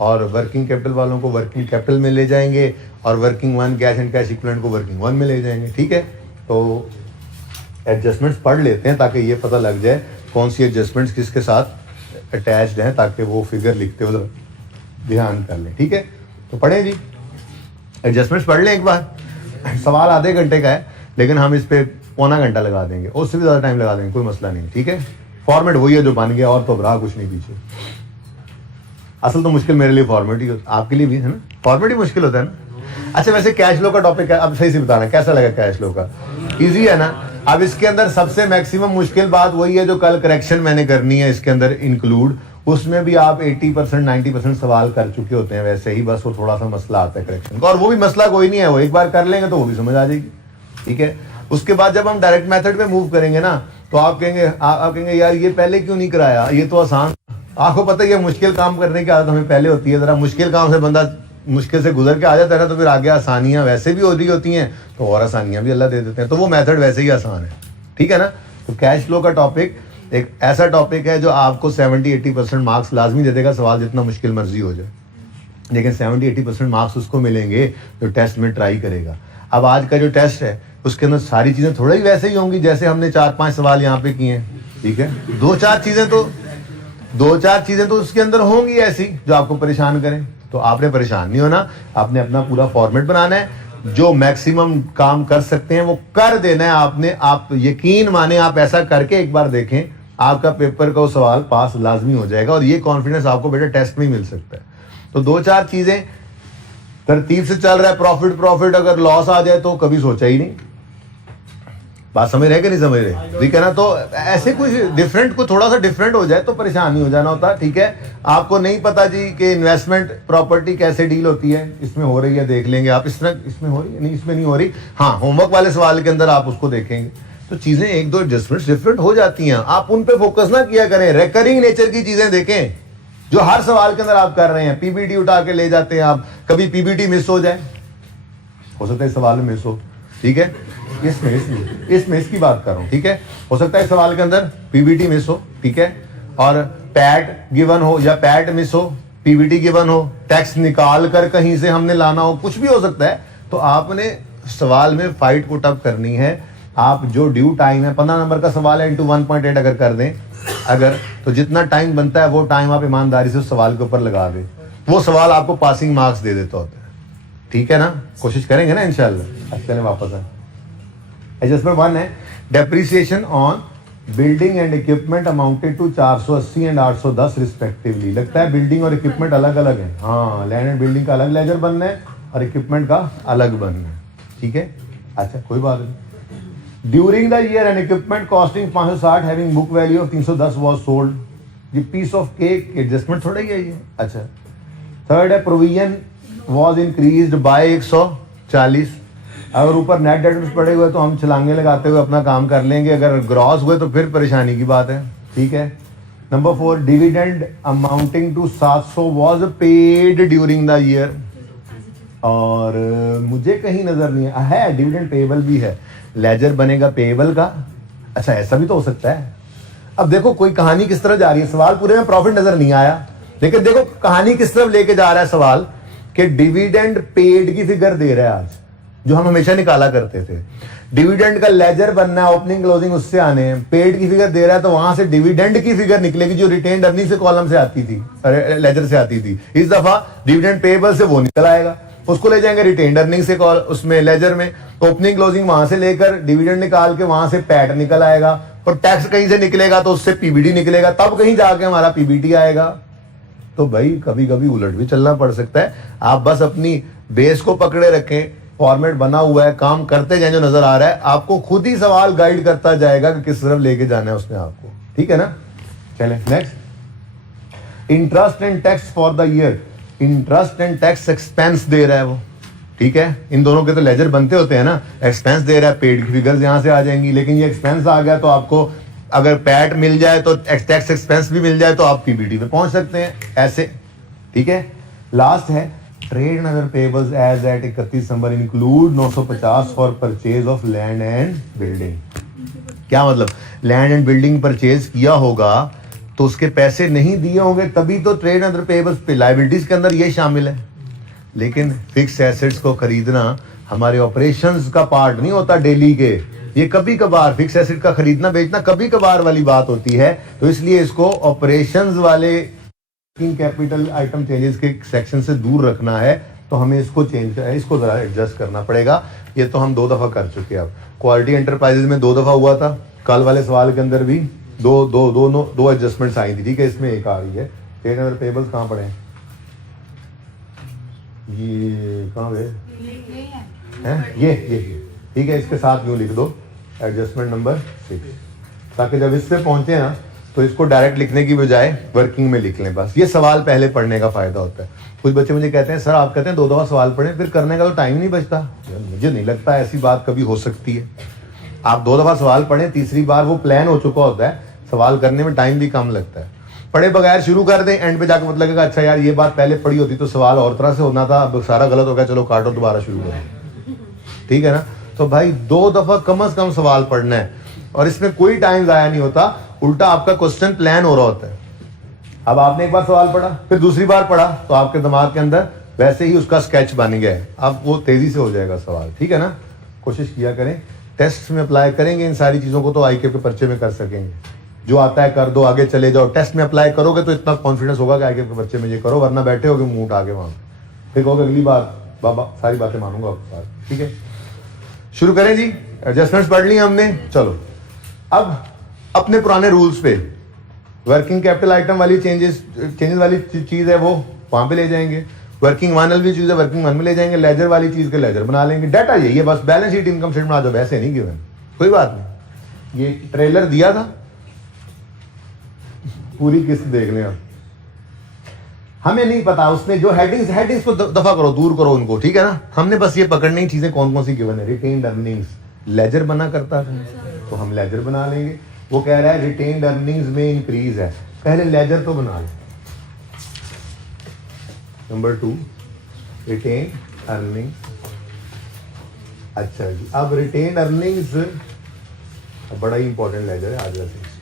और वर्किंग कैपिटल वालों को वर्किंग कैपिटल में ले जाएंगे और working one cash and cash equivalent को वर्किंग वन में ले जाएंगे। ठीक है, तो एडजस्टमेंट्स पढ़ लेते हैं ताकि ये पता लग जाए कौन सी एडजस्टमेंट्स किसके साथ अटैच्ड हैं, ताकि वो फिगर लिखते हुए ध्यान कर लें। ठीक है, तो पढ़ें जी, एडजस्टमेंट्स पढ़ लें एक बार। सवाल आधे घंटे का है लेकिन हम इस पर पौना घंटा लगा देंगे, उससे भी ज़्यादा टाइम लगा देंगे, कोई मसला नहीं। ठीक है, फॉर्मेट वही है जो बन गया, और तो रहा कुछ नहीं पीछे। असल तो मुश्किल मेरे लिए फॉर्मेट ही होता, आपके लिए भी है ना, फॉर्मेट ही मुश्किल होता है ना। अच्छा, वैसे कैश फ्लो का टॉपिक है, अब सही से बताना कैसा लगा कैश फ्लो का? इजी है ना। अब इसके अंदर सबसे मैक्सिमम मुश्किल बात वही है जो कल करेक्शन मैंने करनी है इसके अंदर इंक्लूड, उसमें भी आप 80% 90% सवाल कर चुके होते हैं वैसे ही, बस वो थोड़ा सा मसला आता है करेक्शन का, और वो भी मसला कोई नहीं है, वो एक बार कर लेंगे तो वो भी समझ आ जाएगी। ठीक है, उसके बाद जब हम डायरेक्ट मेथड पे मूव करेंगे ना तो आप कहेंगे यार ये पहले क्यों नहीं कराया, ये तो आसान। आपको पता है ये मुश्किल काम करने की आदत हमें पहले होती है, जरा मुश्किल काम से बंदा मुश्किल से गुजर के आ जाता है ना तो फिर आगे आसानियां वैसे भी हो रही होती हैं तो और आसानियां भी अल्लाह दे देते हैं, तो वो मेथड वैसे ही आसान है। ठीक है ना, तो कैश फ्लो का टॉपिक एक ऐसा टॉपिक है जो आपको 70-80% मार्क्स लाजमी दे देगा, सवाल जितना मुश्किल मर्जी हो जाए, लेकिन 70-80% मार्क्स उसको मिलेंगे जो टेस्ट में ट्राई करेगा। अब आज का जो टेस्ट है उसके अंदर सारी चीज़ें थोड़ा ही वैसे ही होंगी जैसे हमने 4-5 सवाल यहाँ पे किए हैं। ठीक है, 2-4 चीज़ें तो उसके अंदर होंगी ऐसी जो आपको परेशान करें, तो आपने परेशान नहीं होना, आपने अपना पूरा फॉर्मेट बनाना है, जो मैक्सिमम काम कर सकते हैं वो कर देना है आपने। आप यकीन माने, आप ऐसा करके एक बार देखें, आपका पेपर का वो सवाल पास लाजमी हो जाएगा, और ये कॉन्फिडेंस आपको बेटा टेस्ट में ही मिल सकता है। तो 2-4 चीजें तरतीब से चल रहा है, प्रॉफिट अगर लॉस आ जाए तो कभी सोचा ही नहीं। बात समझ रहे कि नहीं समझ रहे? ठीक है ना, तो ऐसे कुछ डिफरेंट, को थोड़ा सा डिफरेंट हो जाए तो परेशान नहीं हो जाना होता। ठीक है, आपको नहीं पता जी कि इन्वेस्टमेंट प्रॉपर्टी कैसे डील होती है, इसमें हो रही है देख लेंगे आप, इस तरह इसमें हो रही है, नहीं इसमें नहीं हो रही, हाँ होमवर्क वाले सवाल के अंदर आप उसको देखेंगे, तो चीजें 1-2 एडजस्टमेंट्स डिफरेंट हो जाती हैं। आप उन पे फोकस ना किया करें, रिकरिंग नेचर की चीजें देखें जो हर सवाल के अंदर आप कर रहे हैं। पीबीटी उठा के ले जाते हैं आप, कभी पीबीटी मिस हो जाए, हो सकता है सवाल में मिस हो। ठीक है, इसमें इसकी बात कर रहा हूं। ठीक है, हो सकता है सवाल के अंदर पीबीटी मिस हो, ठीक है, और पैट गिवन हो या पैट मिस हो, पीबीटी गिवन हो, टैक्स निकाल कर कहीं से हमने लाना हो, कुछ भी हो सकता है। तो आपने सवाल में फाइट पुट अप करनी है। आप जो ड्यू टाइम है, 15 नंबर का सवाल है, इंटू 1.8 अगर कर दें, अगर तो जितना टाइम बनता है वो टाइम आप ईमानदारी से उस सवाल के ऊपर लगा दें, वो सवाल आपको पासिंग मार्क्स दे देता होता है। ठीक है ना, कोशिश करेंगे ना इंशाल्लाह। चलें वापस आए। एडजस्टमेंट 1 है, depreciation on building and equipment amounted to 480 and 810 respectively. लगता है बिल्डिंग और इक्विपमेंट अलग अलग है, हाँ, लैंड एंड बिल्डिंग का अलग लेजर बनना है और इक्विपमेंट का अलग बनना है। ठीक है, अच्छा कोई बात नहीं। During the year N equipment costing 560 having book value of 310 was sold. ये पीस ऑफ केक एडजस्टमेंट थोड़ा ही है ये। अच्छा, थर्ड है, प्रोविजन वाज इंक्रीज्ड बाय 140। अगर ऊपर नेट डेट पड़े हुए तो हम छलांगे लगाते हुए अपना काम कर लेंगे, अगर ग्रॉस हुए तो फिर परेशानी की बात है। ठीक है, number 4, dividend amounting to 700 was paid during the year. और मुझे कहीं नजर नहीं है डिविडेंड पेएबल भी है, लेजर बनेगा पेएबल का। अच्छा, ऐसा भी तो हो सकता है। अब देखो कोई कहानी किस तरह जा रही है, सवाल पूरे में प्रॉफिट नजर नहीं आया, लेकिन देखो कहानी किस तरफ लेके जा रहा है सवाल, कि डिविडेंड पेड की फिगर दे रहा है आज, जो हम हमेशा निकाला करते थे। डिविडेंड का लेजर बनना है, ओपनिंग क्लोजिंग उससे आने हैं, पेड की फिगर दे रहा है तो वहां से डिविडेंड की फिगर निकलेगी जो रिटेन्ड अर्निंग से कॉलम से आती थी, लेजर से आती थी। इस दफा डिविडेंड पेएबल से वो निकल आएगा, उसको ले जाएंगे रिटेन्ड अर्निंग से उसमें लेजर में, ओपनिंग क्लोजिंग वहां से लेकर डिविडेंड निकाल के वहां से पैट निकल आएगा, और टैक्स कहीं से निकलेगा तो उससे पीबीटी निकलेगा, तब कहीं जाके हमारा पीबीटी आएगा। तो भाई कभी कभी उलट भी चलना पड़ सकता है। आप बस अपनी बेस को पकड़े रखें, फॉर्मेट बना हुआ है, काम करते जाए, जो नजर आ रहा है आपको खुद ही सवाल गाइड करता जाएगा कि किस तरफ लेके जाना है उसने आपको। ठीक है ना, चलें next. Interest and tax for the year, interest and tax expense दे रहा है वो। ठीक है, इन दोनों के तो लेजर बनते होते हैं ना, एक्सपेंस दे रहा है, पेड की फिगर्स यहां से आ जाएंगी, लेकिन ये एक्सपेंस आ गया तो आपको अगर पैट मिल जाए तो टैक्स एक्सपेंस भी मिल जाए तो आप पीबीटी पे पहुंच सकते हैं ऐसे। ठीक है, लास्ट है trade and other payables as at 31 December include 950 for purchase of land and building. क्या मतलब, लैंड एंड बिल्डिंग परचेज किया होगा तो उसके पैसे नहीं दिए होंगे, तभी तो ट्रेड एंड अदर पेबल्स पे लायबिलिटीज के अंदर ये शामिल है। लेकिन फिक्स एसेट्स को खरीदना हमारे ऑपरेशंस का पार्ट नहीं होता डेली के, ये कभी कभार फिक्स एसेट का खरीदना बेचना कभी कभार वाली बात होती है। तो इसलिए इसको ऑपरेशंस वाले कैपिटल आइटम चेंजेस के सेक्शन से दूर रखना है, तो हमें इसको चेंज इसको जरा एडजस्ट करना पड़ेगा। ये तो हम 2 दफा कर चुके हैं। अब क्वालिटी एंटरप्राइजेज में 2 दफा हुआ था, कल वाले सवाल के अंदर भी दो एडजस्टमेंट्स आई थी, ठीक है, इसमें एक आ रही है। ट्रेड एंड पेबल्स कहाँ पड़े हैं, ये कहाँ गए हैं, ये ठीक है, इसके साथ यूँ लिख दो एडजस्टमेंट नंबर 6, ताकि जब इस पे पहुंचे ना तो इसको डायरेक्ट लिखने की बजाय वर्किंग में लिख लें। बस ये सवाल पहले पढ़ने का फायदा होता है। कुछ बच्चे मुझे कहते हैं सर आप कहते हैं 2 दफा सवाल पढ़ें, फिर करने का तो टाइम नहीं बचता। मुझे नहीं लगता ऐसी बात कभी हो सकती है। आप 2 दफा सवाल पढ़ें, तीसरी बार वो प्लान हो चुका होता है, सवाल करने में टाइम भी कम लगता है। पढ़े बगैर शुरू कर दें, एंड पे जाकर मतलब लगेगा अच्छा यार ये बात पहले पढ़ी होती तो सवाल और तरह से होना था, अब सारा गलत हो गया, चलो काटो दोबारा शुरू करें। ठीक है ना, तो भाई 2 दफा कम से कम सवाल पढ़ना है, और इसमें कोई टाइम जाया नहीं होता, उल्टा आपका क्वेश्चन प्लान हो रहा होता है। अब आपने एक बार सवाल पढ़ा, फिर दूसरी बार पढ़ा, तो आपके दिमाग के अंदर वैसे ही उसका स्केच बन गया है, अब वो तेजी से हो जाएगा सवाल। ठीक है ना, कोशिश किया करें, टेस्ट में अप्लाई करेंगे इन सारी चीजों को तो आईके के पर्चे में कर सकेंगे। जो आता है कर दो, आगे चले जाओ। टेस्ट में अप्लाई करोगे तो इतना कॉन्फिडेंस होगा कि आईके के पर्चे में ये करो, वरना बैठे होगे मुंह उठा के वहां, फिर कहोगे अगली बार बाबा सारी बातें मानूंगा आपके साथ। ठीक है, शुरू करें जी। एडजस्टमेंट्स पढ़ ली हमने, चलो अब अपने पुराने रूल्स पे वर्किंग कैपिटल आइटम वाली चेंजेस वाली चीज है वो वहां पे ले जाएंगे, वर्किंग वन वाली चीज है वर्किंग वन में ले जाएंगे, लेजर वाली चीज के लेजर बना लेंगे। डाटा यही है बस, बैलेंस शीट इनकम स्टेटमेंट आ जाओ, वैसे नहीं गिवन, कोई बात नहीं। ये ट्रेलर दिया था, पूरी किस्त देख लें आप। हमें नहीं पता उसने जो हेडिंग्स को दफा करो, दूर करो उनको, ठीक है ना। हमने बस ये पकड़नी चीजें कौन कौन सी गिवन है। रिटेन्ड अर्निंग्स लेजर बना करता था, तो हम लेजर बना लेंगे। वो कह रहा है रिटेन्ड अर्निंग्स में इंक्रीज है, पहले लेजर तो बना ले। Number 2 retained earnings. अच्छा जी, अब रिटेन्ड अर्निंग्स बड़ा ही इंपॉर्टेंट लेजर है आज, वैसे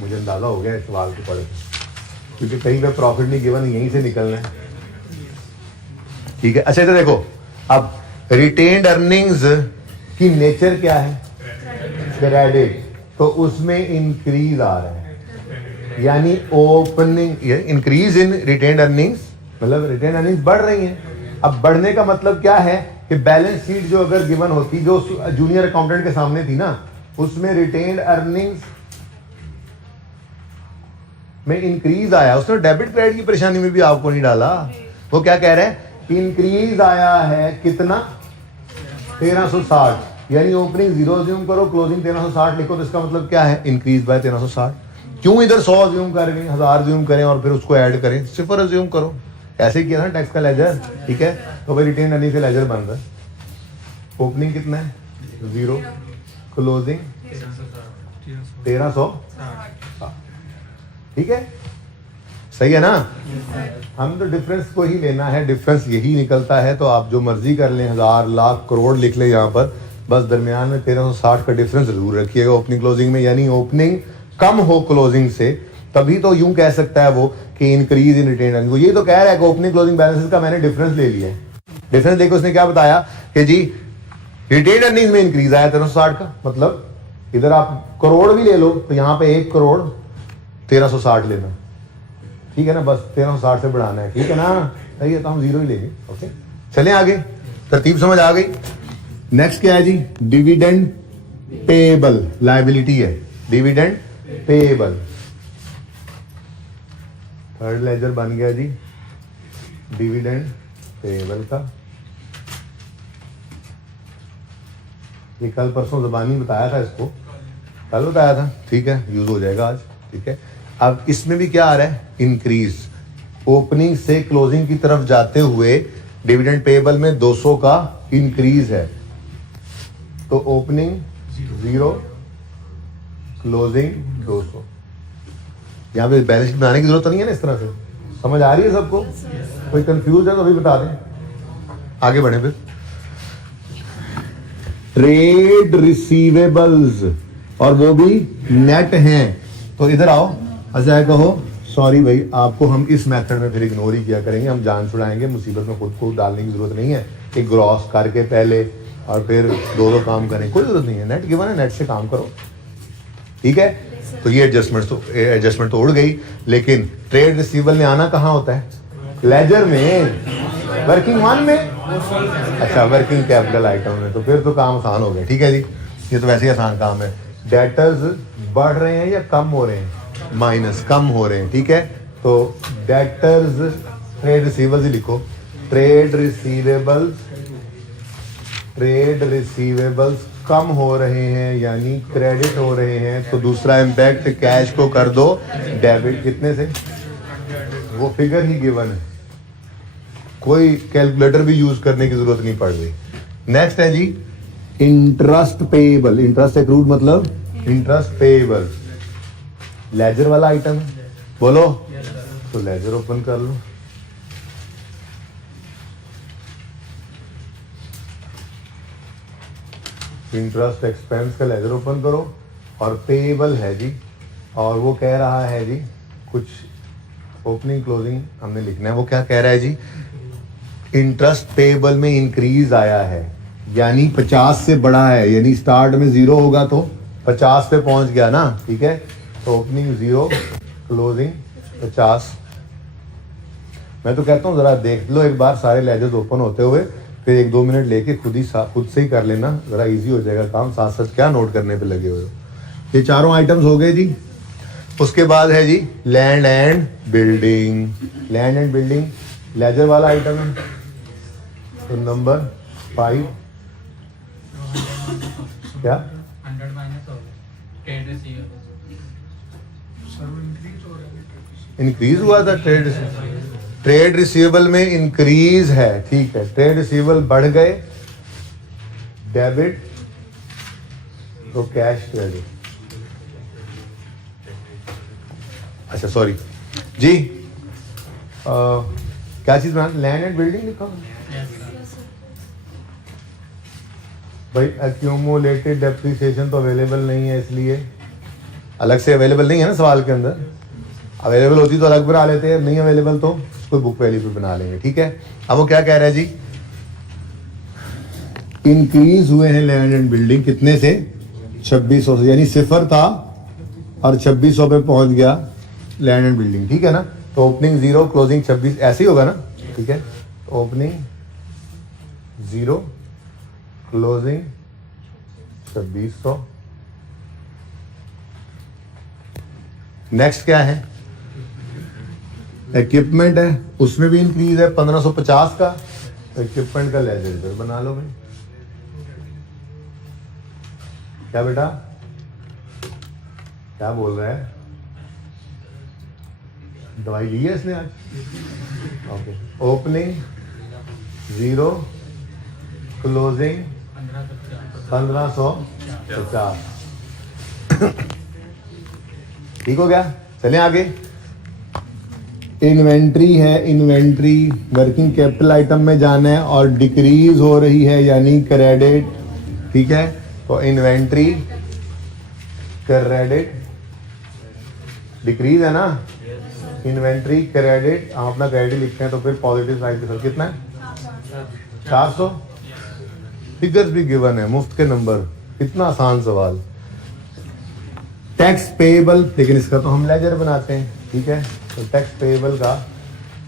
मुझे अंदाजा हो गया इस सवाल को पढ़े, क्योंकि कहीं पे प्रॉफिट नहीं गिवन, यहीं से निकलना है। ठीक है, अच्छा तो देखो, अब रिटेन्ड अर्निंग्स की नेचर क्या है, क्रेडिट, तो उसमें इंक्रीज आ रहा है, यानी opening increase in retained earnings, मतलब रिटेन्ड अर्निंग्स बढ़ रही हैं। अब बढ़ने का मतलब क्या है कि बैलेंस शीट जो अगर गिवन होती, जो जूनियर अकाउंटेंट के सामने थी ना, उसमें रिटेन्ड अर्निंग्स में इंक्रीज आया, उसने डेबिट क्रेडिट की परेशानी में भी आपको नहीं डाला। वो क्या कह रहे हैं, इंक्रीज आया है कितना, 1360, यानी ओपनिंग 0 अज्यूम करो, क्लोजिंग 1360 लिखो, तो इसका मतलब क्या है, इंक्रीज बाय 1360। क्यों इधर 100 अज्यूम करेंगे, 1000 अज्यूम करें और फिर उसको ऐड करें, 0 अज्यूम करो, ऐसे ही किया ना टैक्स का लेजर। ठीक है, तो भाई रिटेन अर्निंग से लेजर बन रहा है। ओपनिंग कितना है 0, क्लोजिंग 1360। ठीक है, सही है ना। हम तो डिफरेंस को ही लेना है, डिफरेंस यही निकलता है, तो आप जो मर्जी कर लें, 1000 लाख करोड़ लिख लें यहाँ पर, बस दरमियान में 1360 का डिफरेंस जरूर रखिएगा ओपनिंग क्लोजिंग में, यानी ओपनिंग कम हो क्लोजिंग से, तभी तो यूं कह सकता है वो कि इंक्रीज इन रिटेन अर्निंग। वो ये तो कह रहा है कि ओपनिंग क्लोजिंग बैलेंसेस का मैंने डिफरेंस ले लिया है। डिफरेंस देखो उसने क्या बताया कि जी रिटेन अर्निंग में इंक्रीज आया 1360 का, मतलब इधर आप करोड़ भी ले लो तो यहाँ पे 1 करोड़ 1360 लेना, ठीक है ना, बस 1360 से बढ़ाना है। ठीक है ना, सही है, तो हम 0 ही लेंगे। ओके, चलें आगे, तरतीब समझ आ गई। नेक्स्ट क्या है जी, डिविडेंड पेएबल लायबिलिटी है, डिविडेंड पेएबल। थर्ड लेजर बन गया जी डिविडेंड पेएबल का। ये कल परसों ज़बानी बताया था, इसको कल बताया था, ठीक है, यूज हो जाएगा आज। ठीक है, अब इसमें भी क्या आ रहा है, इंक्रीज, ओपनिंग से क्लोजिंग की तरफ जाते हुए डिविडेंड पेएबल में 200 का इंक्रीज है, तो ओपनिंग 0, क्लोजिंग 200। यहाँ पे बैलेंस शीट बनाने की जरूरत नहीं है ना, इस तरह से समझ आ रही है सबको। कोई कंफ्यूज है तो अभी बता दें। आगे बढ़े फिर। ट्रेड रिसीवेबल्स और वो भी नेट हैं, तो इधर आओ। अच्छा कहो सॉरी भाई, आपको हम इस मेथड में फिर इग्नोर ही किया करेंगे, हम जान छुड़ाएंगे, मुसीबत में खुद को डालने की जरूरत नहीं है। एक ग्रॉस करके पहले और फिर दो काम करें, कोई जरूरत नहीं है। नेट गिवन है, नेट से काम करो, ठीक है। तो ये एडजस्टमेंट तो उड़ गई, लेकिन ट्रेड रिसीवेबल में आना कहाँ होता है? लेजर में, वर्किंग वन में। अच्छा, वर्किंग कैपिटल आइटम में, तो फिर तो काम आसान हो गया, ठीक है जी। ये तो वैसे ही आसान काम है। डेटर्स बढ़ रहे हैं या कम हो रहे हैं? माइनस, कम हो रहे हैं, ठीक है। तो डेटर्स ट्रेड रिसीवेबल्स ही लिखो। ट्रेड रिसीवेबल्स कम हो रहे हैं यानी क्रेडिट हो रहे हैं, तो दूसरा इम्पैक्ट कैश को कर दो डेबिट। कितने से? वो फिगर ही गिवन है, कोई कैलकुलेटर भी यूज करने की जरूरत नहीं पड़ रही। नेक्स्ट है जी इंटरेस्ट पेएबल। इंटरेस्ट एक्रूड मतलब इंटरेस्ट पेएबल, लेजर वाला आइटम है, बोलो। तो लेजर ओपन कर लो। इंटरेस्ट एक्सपेंस का लेजर ओपन करो और पेएबल है जी, और वो कह रहा है जी कुछ ओपनिंग क्लोजिंग हमने लिखना है। वो क्या कह रहा है जी? इंटरेस्ट पेएबल में इंक्रीज आया है, यानी 50 से बड़ा है, यानी स्टार्ट में 0 होगा तो 50 पे पहुंच गया ना, ठीक है। तो ओपनिंग 0, क्लोजिंग 50। मैं तो कहता हूँ जरा देख लो एक बार सारे लेजर्स ओपन होते हुए, फिर 1-2 मिनट लेके खुद से ही कर लेना, जरा इजी हो जाएगा काम। साथ साथ क्या नोट करने पे लगे हुए हो। ये चारों आइटम्स हो गए जी। उसके बाद है जी land and building. Land and building ledger वाला आइटम है, तो नंबर 5 क्या 100 माइनस हो गया। ट्रेड रिसीवेबल इंक्रीज हुआ था। ट्रेड रिसीवेबल में इंक्रीज है, ठीक है। ट्रेड रिसीवेबल बढ़ गए, डेबिट तो कैश क्रेडिट। अच्छा सॉरी जी, क्या चीज बना? लैंड एंड बिल्डिंग लिखा भाई। एक्यूमुलेटेड डेप्रिसिएशन तो अवेलेबल नहीं है, इसलिए अलग से अवेलेबल नहीं है ना सवाल के अंदर। अवेलेबल होती तो अलग बना लेते हैं, नहीं अवेलेबल तो उसको बुक वैल्यू पे बना लेंगे, ठीक है। अब वो क्या कह रहा है जी? इंक्रीज हुए हैं लैंड एंड बिल्डिंग, कितने से? 2600 से, यानी 0 था और 2600 पे पहुंच गया लैंड एंड बिल्डिंग, ठीक है ना। तो ओपनिंग 0, क्लोजिंग 26, ऐसे ही होगा ना, ठीक है। तो ओपनिंग 0, क्लोजिंग 2600। नेक्स्ट क्या है? इक्विपमेंट है, उसमें भी इंक्रीज है 1550 का। तो इक्विपमेंट का लेजर इधर बना लो भाई। क्या बेटा क्या बोल रहा है? दवाई ली है इसने आज? ओके। Opening 0, closing 1550। ठीक हो गया। चलें आगे। इन्वेंट्री है, इन्वेंट्री वर्किंग कैपिटल आइटम में जाना है और डिक्रीज हो रही है यानी क्रेडिट, ठीक है। तो इन्वेंट्री क्रेडिट डिक्रीज है ना, इन्वेंट्री क्रेडिट, हम अपना क्रेडिट लिखते हैं तो फिर पॉजिटिव साइड के साथ कितना है? 400। फिगर्स भी गिवन है, मुफ्त के नंबर, कितना आसान सवाल। टैक्स पेएबल, लेकिन इसका तो हम लेजर बनाते हैं, ठीक है। तो टैक्स पेएबल का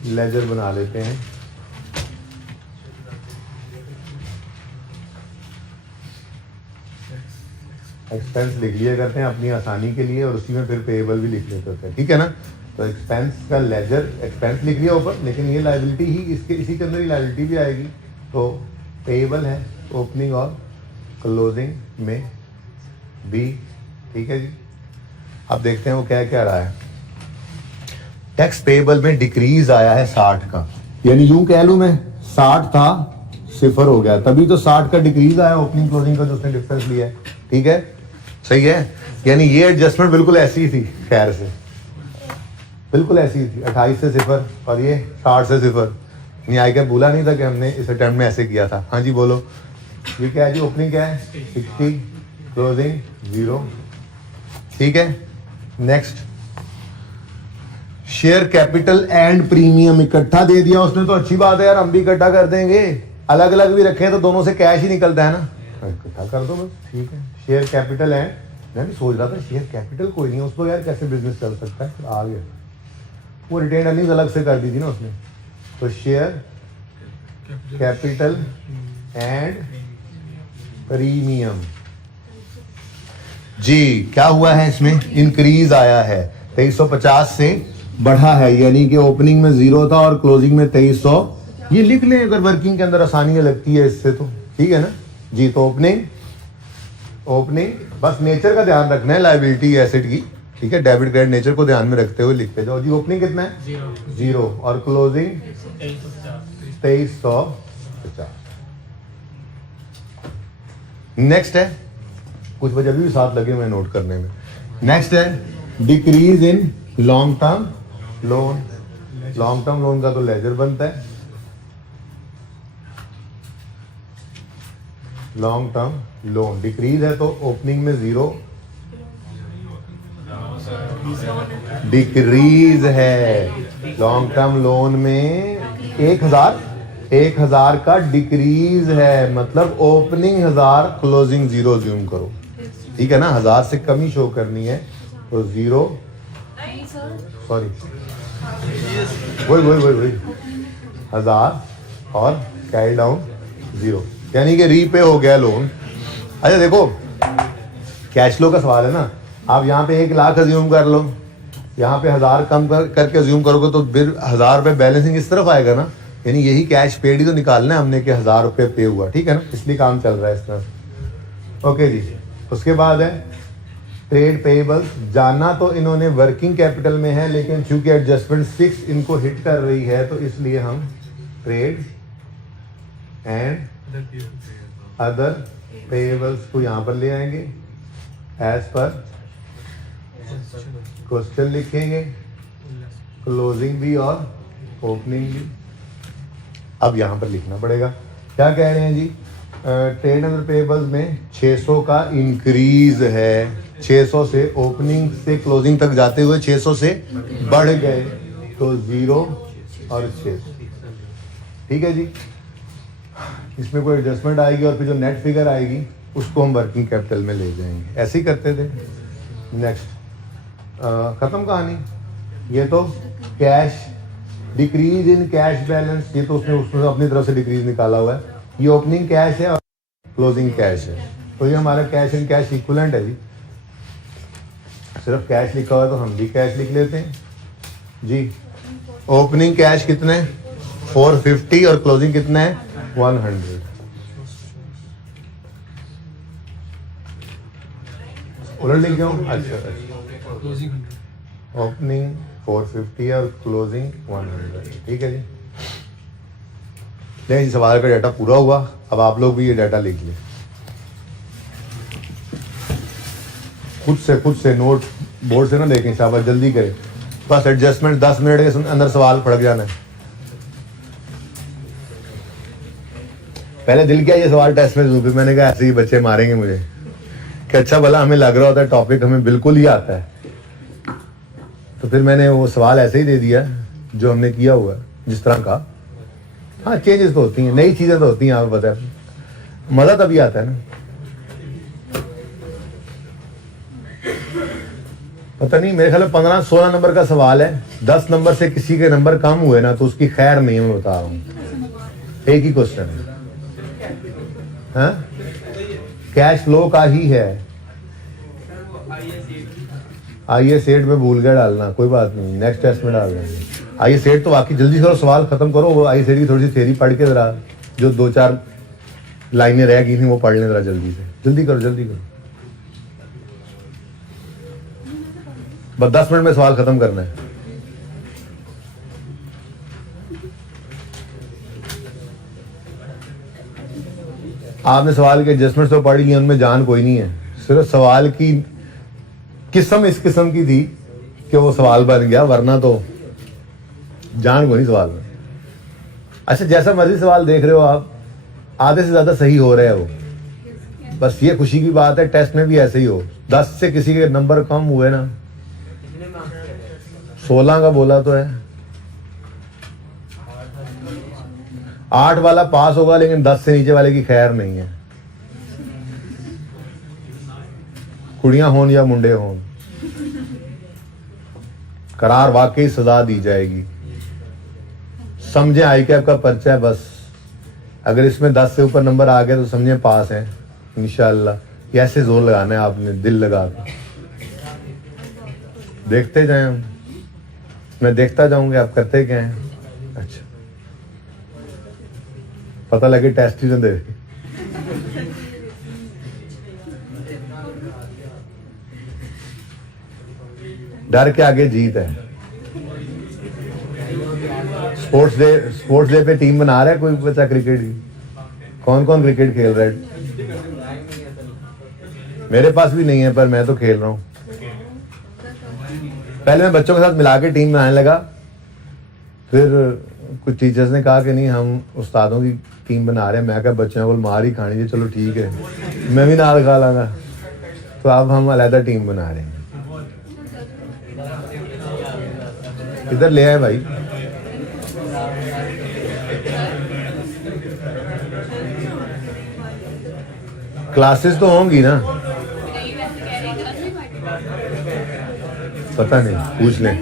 लेजर बना लेते हैं। एक्सपेंस लिख लिया करते हैं अपनी आसानी के लिए और उसी में फिर पेएबल भी लिख लेते हैं, ठीक है ना। तो एक्सपेंस का लेजर, एक्सपेंस लिख लिया ऊपर, लेकिन ये लायबिलिटी ही इसके इसी के अंदर ही लायबिलिटी भी आएगी। तो पेएबल है ओपनिंग और क्लोजिंग में भी, ठीक है जी। अब देखते हैं वो क्या क्या रहा है। टैक्स पेएबल में डिक्रीज आया है 60 का, यानी यूं कह लूं मैं 60 था 0 हो गया, तभी तो 60 का डिक्रीज आया ओपनिंग क्लोजिंग का जो उसने डिफरेंस लिया है, ठीक है। सही है, यानी ये एडजस्टमेंट बिल्कुल ऐसी ही थी, खैर से बिल्कुल ऐसी ही थी। 28 से 0 और ये 60 से 0, नहीं आई क्या भूला नहीं था कि हमने इस अटेम्प्ट में ऐसे किया था। हाँ जी बोलो, ये क्या है जी, ओपनिंग क्या है 60, क्लोजिंग 0, ठीक है। Next, share capital and premium इकट्ठा दे दिया उसने तो अच्छी बात है यार, हम भी इकट्ठा कर देंगे। अलग अलग भी रखे तो दोनों से कैश ही निकलता है ना, इकट्ठा कर दो बस, ठीक है। शेयर कैपिटल एंड, मैं भी सोच रहा था शेयर कैपिटल कोई नहीं है उसको यार, कैसे बिजनेस चल सकता है, आ गया वो रिटेन अर्निंग्स अलग से कर दी थी ना उसने। तो शेयर कैपिटल एंड प्रीमियम जी, क्या हुआ है इसमें, इंक्रीज आया है 2350 से बढ़ा है, यानी कि ओपनिंग में 0 था और क्लोजिंग में 2300। ये लिख लें अगर वर्किंग के अंदर आसानी लगती है इससे तो, ठीक है ना जी। तो ओपनिंग बस नेचर का ध्यान रखना है लायबिलिटी एसेट की, ठीक है, डेबिट क्रेडिट नेचर को ध्यान में रखते हुए लिखते जाओ जी। ओपनिंग कितना है 0 और क्लोजिंग 2350। नेक्स्ट है, कुछ वजह भी साथ लगे हुए नोट करने में। नेक्स्ट है decrease in long term loan. Long term loan का तो लेजर बनता है, लॉन्ग टर्म लोन डिक्रीज है तो ओपनिंग में 0, डिक्रीज है लॉन्ग टर्म लोन में 1000 का डिक्रीज है, मतलब ओपनिंग 1000 क्लोजिंग 0 ज्यूम करो, ठीक है ना। 1000 से कम ही शो करनी है तो 0, सॉरी वही 1000 और कैरी डाउन 0, यानी कि रीपे हो गया लोन। अच्छा देखो, कैश फ्लो का सवाल है ना, आप यहाँ पे 1 लाख अज्यूम कर लो, यहाँ पे 1000 कम करके अज्यूम करोगे तो फिर 1000 रुपये बैलेंसिंग इस तरफ आएगा ना, यानी यही कैश पेड ही तो निकालना है हमने कि 1000 रुपये पे हुआ, ठीक है ना, इसलिए काम चल रहा है इस तरह। ओके जी, उसके बाद है ट्रेड पेएबल्स। जाना तो इन्होंने वर्किंग कैपिटल में है, लेकिन चूंकि एडजस्टमेंट 6 इनको हिट कर रही है तो इसलिए हम ट्रेड एंड अदर पेएबल्स को यहाँ पर ले आएंगे, एज पर क्वेश्चन लिखेंगे, क्लोजिंग भी और ओपनिंग भी। अब यहाँ पर लिखना पड़ेगा, क्या कह रहे हैं जी, ट्रेड एंड पेएबल्स में 600 का इंक्रीज है, 600 से ओपनिंग से क्लोजिंग तक जाते हुए 600 से बढ़ गए तो 0 और 600, ठीक है जी। इसमें कोई एडजस्टमेंट आएगी और फिर जो नेट फिगर आएगी उसको हम वर्किंग कैपिटल में ले जाएंगे, ऐसे ही करते थे। नेक्स्ट, खत्म कहानी। ये तो cash decrease in cash balance, ये तो उसने अपनी तरफ से डिक्रीज निकाला हुआ है। ये ओपनिंग कैश है और क्लोजिंग कैश है, तो ये हमारा कैश इन कैश इक्विवेलेंट है जी। सिर्फ कैश लिखा हुआ है तो हम भी कैश लिख लेते हैं जी। ओपनिंग कैश कितना है 450 और क्लोजिंग कितना है 100। उलट लिख जाऊँ, अच्छा, ओपनिंग 450 और क्लोजिंग 100, ठीक है जी। नहीं, सवाल का डाटा पूरा हुआ, अब आप लोग भी ये डाटा लिख लें खुद से नोट बोर्ड से ना देखें, शाबाश जल्दी करें, बस एडजस्टमेंट 10 मिनट के अंदर सवाल फड़क जाना है। पहले दिल किया ये सवाल टेस्ट में दूं, फिर मैंने कहा ऐसे ही बच्चे मारेंगे मुझे कि अच्छा भला हमें लग रहा होता है टॉपिक हमें बिल्कुल ही आता है, तो फिर मैंने वो सवाल ऐसे ही दे दिया जो हमने किया हुआ है जिस तरह का। हाँ, चेंजेस तो होती हैं, नई चीजें तो होती हैं, आपको पता है, मजा तभी आता है ना। पता नहीं, मेरे ख्याल में 15-16 नंबर का सवाल है, 10 नंबर से किसी के नंबर कम हुए ना तो उसकी खैर नहीं, मैं बता रहा हूँ, एक ही क्वेश्चन है, हाँ? कैश फ्लो का ही है। IS8 में भूल गया डालना, कोई बात नहीं, नेक्स्ट टेस्ट में डाल देंगे। IS8 तो बाकी जल्दी करो, सवाल खत्म करो, वो IS8 की थोड़ी सी थ्योरी पढ़ के जरा, जो 2-4 लाइनें रह गई थी वो पढ़ लें जरा जल्दी से, जल्दी करो। बस 10 मिनट में सवाल खत्म करना है। आपने सवाल के एडजस्टमेंट तो पढ़ लिए, उनमें जान कोई नहीं है, सिर्फ सवाल की किस्म इस किस्म की थी कि वो सवाल बन गया, वरना तो जान कोई नहीं सवाल में। अच्छा जैसा मर्जी सवाल देख रहे हो आप, आधे से ज़्यादा सही हो रहे हो, बस ये खुशी की बात है। टेस्ट में भी ऐसे ही हो, 10 से किसी के नंबर कम हुए ना, 16 का बोला तो है, 8 वाला पास होगा लेकिन 10 से नीचे वाले की खैर नहीं है, कुड़ियां होन या मुंडे होन, करार वाकई सजा दी जाएगी। समझे आई कैप का पर्चा है बस, अगर इसमें 10 से ऊपर नंबर आ गए तो समझे पास है इंशाल्लाह। ये ऐसे जोर लगाना है आपने, दिल लगा के देखते जाएं हम, मैं देखता जाऊंगा आप करते क्या हैं। अच्छा पता लगे टेस्ट ही दे। डर के आगे जीत है। स्पोर्ट्स डे पे टीम बना रहा है कोई बच्चा क्रिकेट की? कौन कौन क्रिकेट खेल रहा है? मेरे पास भी नहीं है पर मैं तो खेल रहा हूँ। पहले मैं बच्चों के साथ मिला के टीम बनाने लगा, फिर कुछ टीचर्स ने कहा कि नहीं हम उस्तादों की टीम बना रहे हैं। मैं कहा बच्चों को मार ही खानी है, चलो ठीक है मैं भी नाल खा लांगा। तो अब हम अलहदा टीम बना रहे हैं। इधर ले आए भाई। क्लासेस तो होंगी ना? पता नहीं, पूछ लें।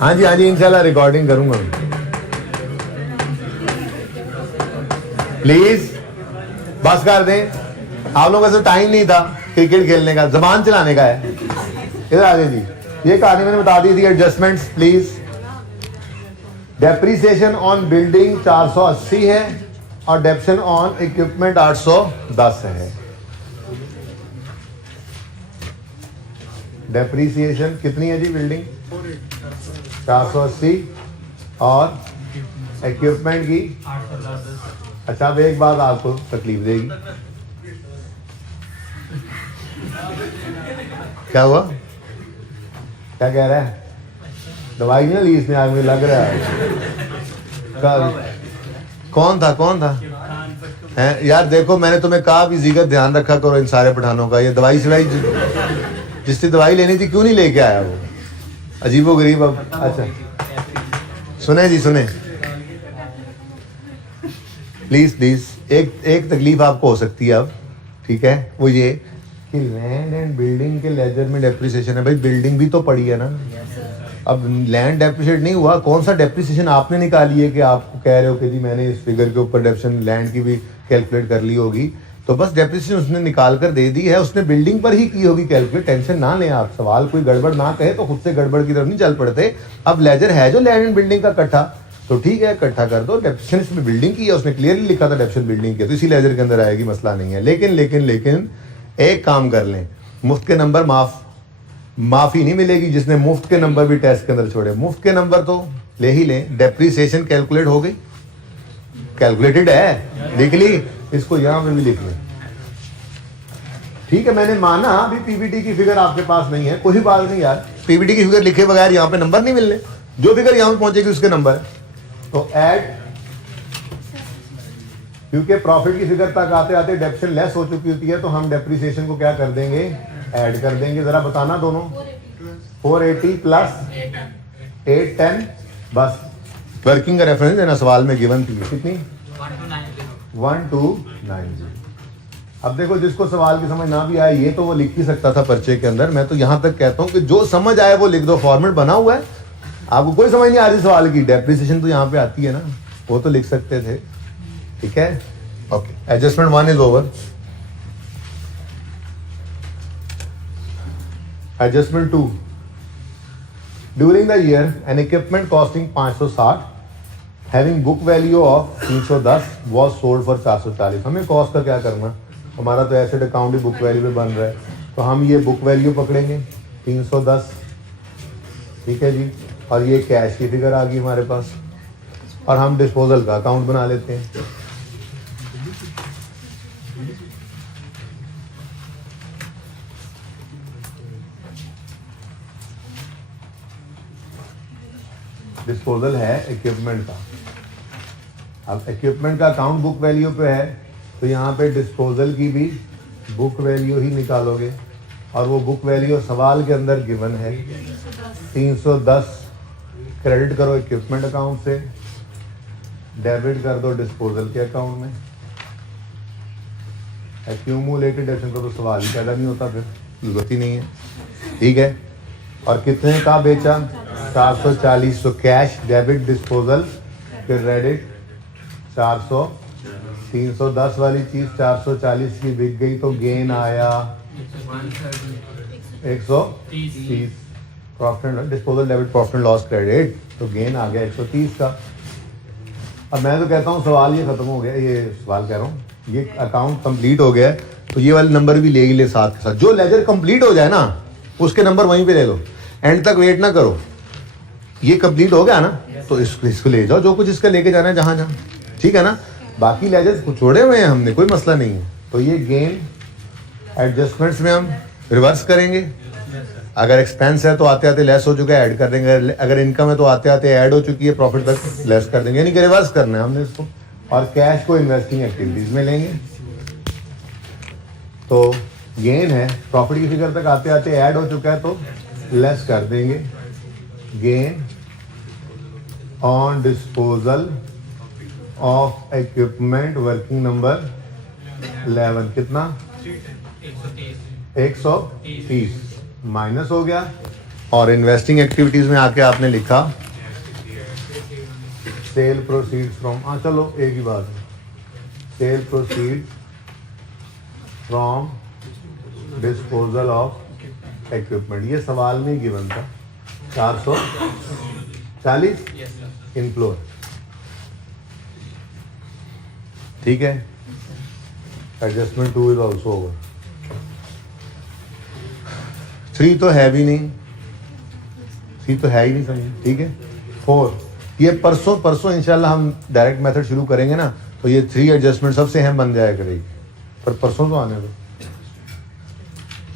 हाँ जी इंशाल्लाह रिकॉर्डिंग करूंगा। प्लीज बस कर दें, आप लोगों का टाइम नहीं था क्रिकेट खेलने का, जबान चलाने का है। इधर आ जाइए जी, ये कहानी मैंने बता दी थी। Adjustments please. Depreciation on building 480 है और डेप्शन ऑन इक्विपमेंट 810 है। डेप्रीसिएशन कितनी है जी? बिल्डिंग 480 और इक्विपमेंट की 810। अच्छा अब एक बात आपको तकलीफ देगी। क्या हुआ? क्या कह रहा है? दवाई नहीं ली इसने आज, मुझे लग रहा है। कौन था हैं यार? देखो मैंने तुम्हें कहा भी जिगर ध्यान रखा करो इन सारे पठानों का। ये दवाई सिवाई जिससे दवाई लेनी थी क्यों नहीं लेके आया वो? अजीबो गरीब। अब अच्छा सुने जी, सुने प्लीज एक तकलीफ आपको हो सकती है अब, ठीक है? वो ये कि लैंड एंड बिल्डिंग के लेजर में डेप्रिसिएशन है। भाई बिल्डिंग भी तो पड़ी है ना। अब लैंड डेप्रिशिएट नहीं हुआ, कौन सा डेप्रिसिएशन आपने निकाली है कि आपको कह रहे हो कि जी मैंने इस फिगर के ऊपर डेप्रिसिएशन लैंड की भी कैलकुलेट कर ली होगी? तो बस डेप्रिसिएशन उसने निकाल कर दे दी है, उसने बिल्डिंग पर ही की होगी कैलकुलेट। टेंशन ना लें आप, सवाल कोई गड़बड़ ना कहे तो खुद से गड़बड़ की तरफ नहीं चल पड़ते। अब लेजर है जो लैंड एंड बिल्डिंग का इकट्ठा, तो ठीक है इकट्ठा कर दो। डेप्रिसिएशन इसमें बिल्डिंग की है, उसने क्लियरली लिखा था डेप्रिसिएशन बिल्डिंग की, तो इसी लेजर के अंदर आएगी, मसला नहीं है। लेकिन एक काम कर लें, मुफ्त के नंबर माफी नहीं मिलेगी। जिसने मुफ्त के नंबर भी टेस्ट के अंदर छोड़े, मुफ्त के नंबर तो ले ही लें। डेप्रिसिएशन कैलकुलेट हो गई, कैलकुलेटेड है, लिख ली, इसको यहां पे भी लिख लें। ठीक है मैंने माना अभी पीबीटी की फिगर आपके पास नहीं है, कोई बात नहीं यार। पीबीटी की फिगर लिखे बगैर यहाँ पे नंबर नहीं मिलने, जो फिगर यहाँ पे पहुंचेगी उसके नंबर। तो ऐड, क्योंकि प्रॉफिट की फिगर तक आते आते डेप्शन लेस हो चुकी होती है, तो हम डेप्रिसिएशन को क्या कर देंगे? ऐड कर देंगे। जरा बताना दोनों। 480 प्लस 810, बस वर्किंग का रेफरेंस देना, सवाल में गिवन थी कितनी? 1290। अब देखो जिसको सवाल की समझ ना भी आए ये तो वो लिख ही सकता था पर्चे के अंदर। मैं तो यहां तक कहता हूं कि जो समझ आए वो लिख दो, फॉर्मेट बना हुआ है। आपको कोई समझ नहीं आ रही सवाल की, डेप्रिसिएशन तो यहाँ पे आती है ना, वो तो लिख सकते थे। ठीक है, okay. Adjustment 1 is over. Adjustment 2, during the year N equipment costing 560 having book value of 310 was sold for 440। हमें कॉस्ट का क्या करना, हमारा तो एसेट अकाउंट ही बुक वैल्यू पे बन रहा है, तो हम ये बुक वैल्यू पकड़ेंगे 310, ठीक है जी। और ये कैश की फिगर आ गई हमारे पास, और हम डिस्पोजल का अकाउंट बना लेते हैं। डिस्पोजल है इक्विपमेंट का। अब इक्विपमेंट का अकाउंट बुक वैल्यू पे है, तो यहाँ पे डिस्पोजल की भी बुक वैल्यू ही निकालोगे, और वो बुक वैल्यू सवाल के अंदर गिवन है 310। क्रेडिट करो इक्विपमेंट अकाउंट से, डेबिट कर दो डिस्पोजल के अकाउंट में। एक्यूमुलेटेड ऐसे तो सवाल ही पैदा नहीं होता, फिर जरूरत ही नहीं है। ठीक है, और कितने का बेचा? 440। तो कैश डेबिट डिस्पोजल क्रेडिट 400। 310 वाली चीज 440 की बिक गई, तो गेन आया 130। Profit disposal debit profit loss credit, तो गेन आ गया 130 का। अब मैं तो कहता हूँ सवाल ये खत्म हो गया, ये सवाल कह रहा हूँ, ये अकाउंट कंप्लीट हो गया है, तो ये वाले नंबर भी ले साथ के साथ। जो लेजर कंप्लीट हो जाए ना, उसके नंबर वहीं पे ले लो, एंड तक वेट ना करो। ये कंप्लीट हो गया ना, तो इसको ले जाओ, जो कुछ इसका लेके जाना है जहाँ जहाँ, ठीक है ना। बाकी लेजर्स कुछ छोड़े हुए हैं हमने, कोई मसला नहीं है। तो ये गेन एडजस्टमेंट्स में हम रिवर्स करेंगे। अगर एक्सपेंस है तो आते आते लेस हो चुका है, ऐड कर देंगे। अगर इनकम है तो आते आते ऐड हो चुकी है, प्रॉफिट तक लेस कर देंगे, यानी कि रिवर्स करना है हमने इसको। और कैश को इन्वेस्टिंग एक्टिविटीज में लेंगे, तो गेन है प्रॉफिट की फिगर तक आते आते ऐड हो चुका है, तो लेस कर देंगे। Gain on disposal of equipment working number 11 कितना? 130 माइनस हो गया। और इन्वेस्टिंग एक्टिविटीज में आके आपने लिखा सेल प्रोसीड फ्रॉम, हाँ चलो एक ही बात है, cell proceed from disposal of equipment. ये सवाल में गिवन था 440 इनफ्लो, ठीक है। Adjustment 2 is also over. 3 तो है भी नहीं, 3 तो है ही नहीं, समझे, ठीक है। 4 ये परसों इंशाल्लाह हम डायरेक्ट मेथड शुरू करेंगे ना, तो ये 3 एडजस्टमेंट सबसे अहम बन जाया करेगी। पर परसों तो आने दो,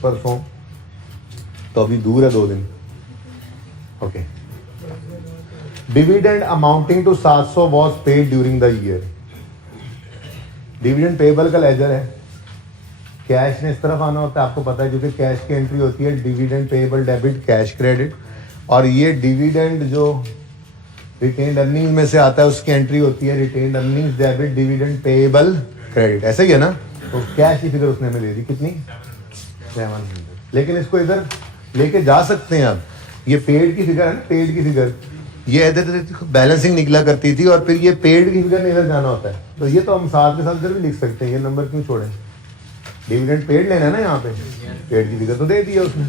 परसों तो अभी दूर है 2 दिन। Okay, dividend amounting to 700 was paid during the year. Dividend payable का लेजर है, कैश ने इस तरफ आना होता है, आपको पता है, क्योंकि कैश की एंट्री होती है dividend payable debit cash credit, और ये डिविडेंड जो रिटेन्ड अर्निंग में से आता है उसकी एंट्री होती है retained earnings debit dividend payable credit, ऐसा ही है ना। तो कैश की फिगर उसने हमें दे दी कितनी? 700। लेकिन इसको इधर लेके जा सकते हैं। अब ये पेड की फिगर है ना, पेड की फिगर ये इधर बैलेंसिंग निकला करती थी, और फिर ये पेड की फिगर में इधर जाना होता है, तो ये तो हम साथ के साथ इधर भी लिख सकते हैं। ये नंबर क्यों छोड़े? डिविडेंड पेड लेना है ना, यहाँ पे पेड की फिगर तो दे दी है उसने,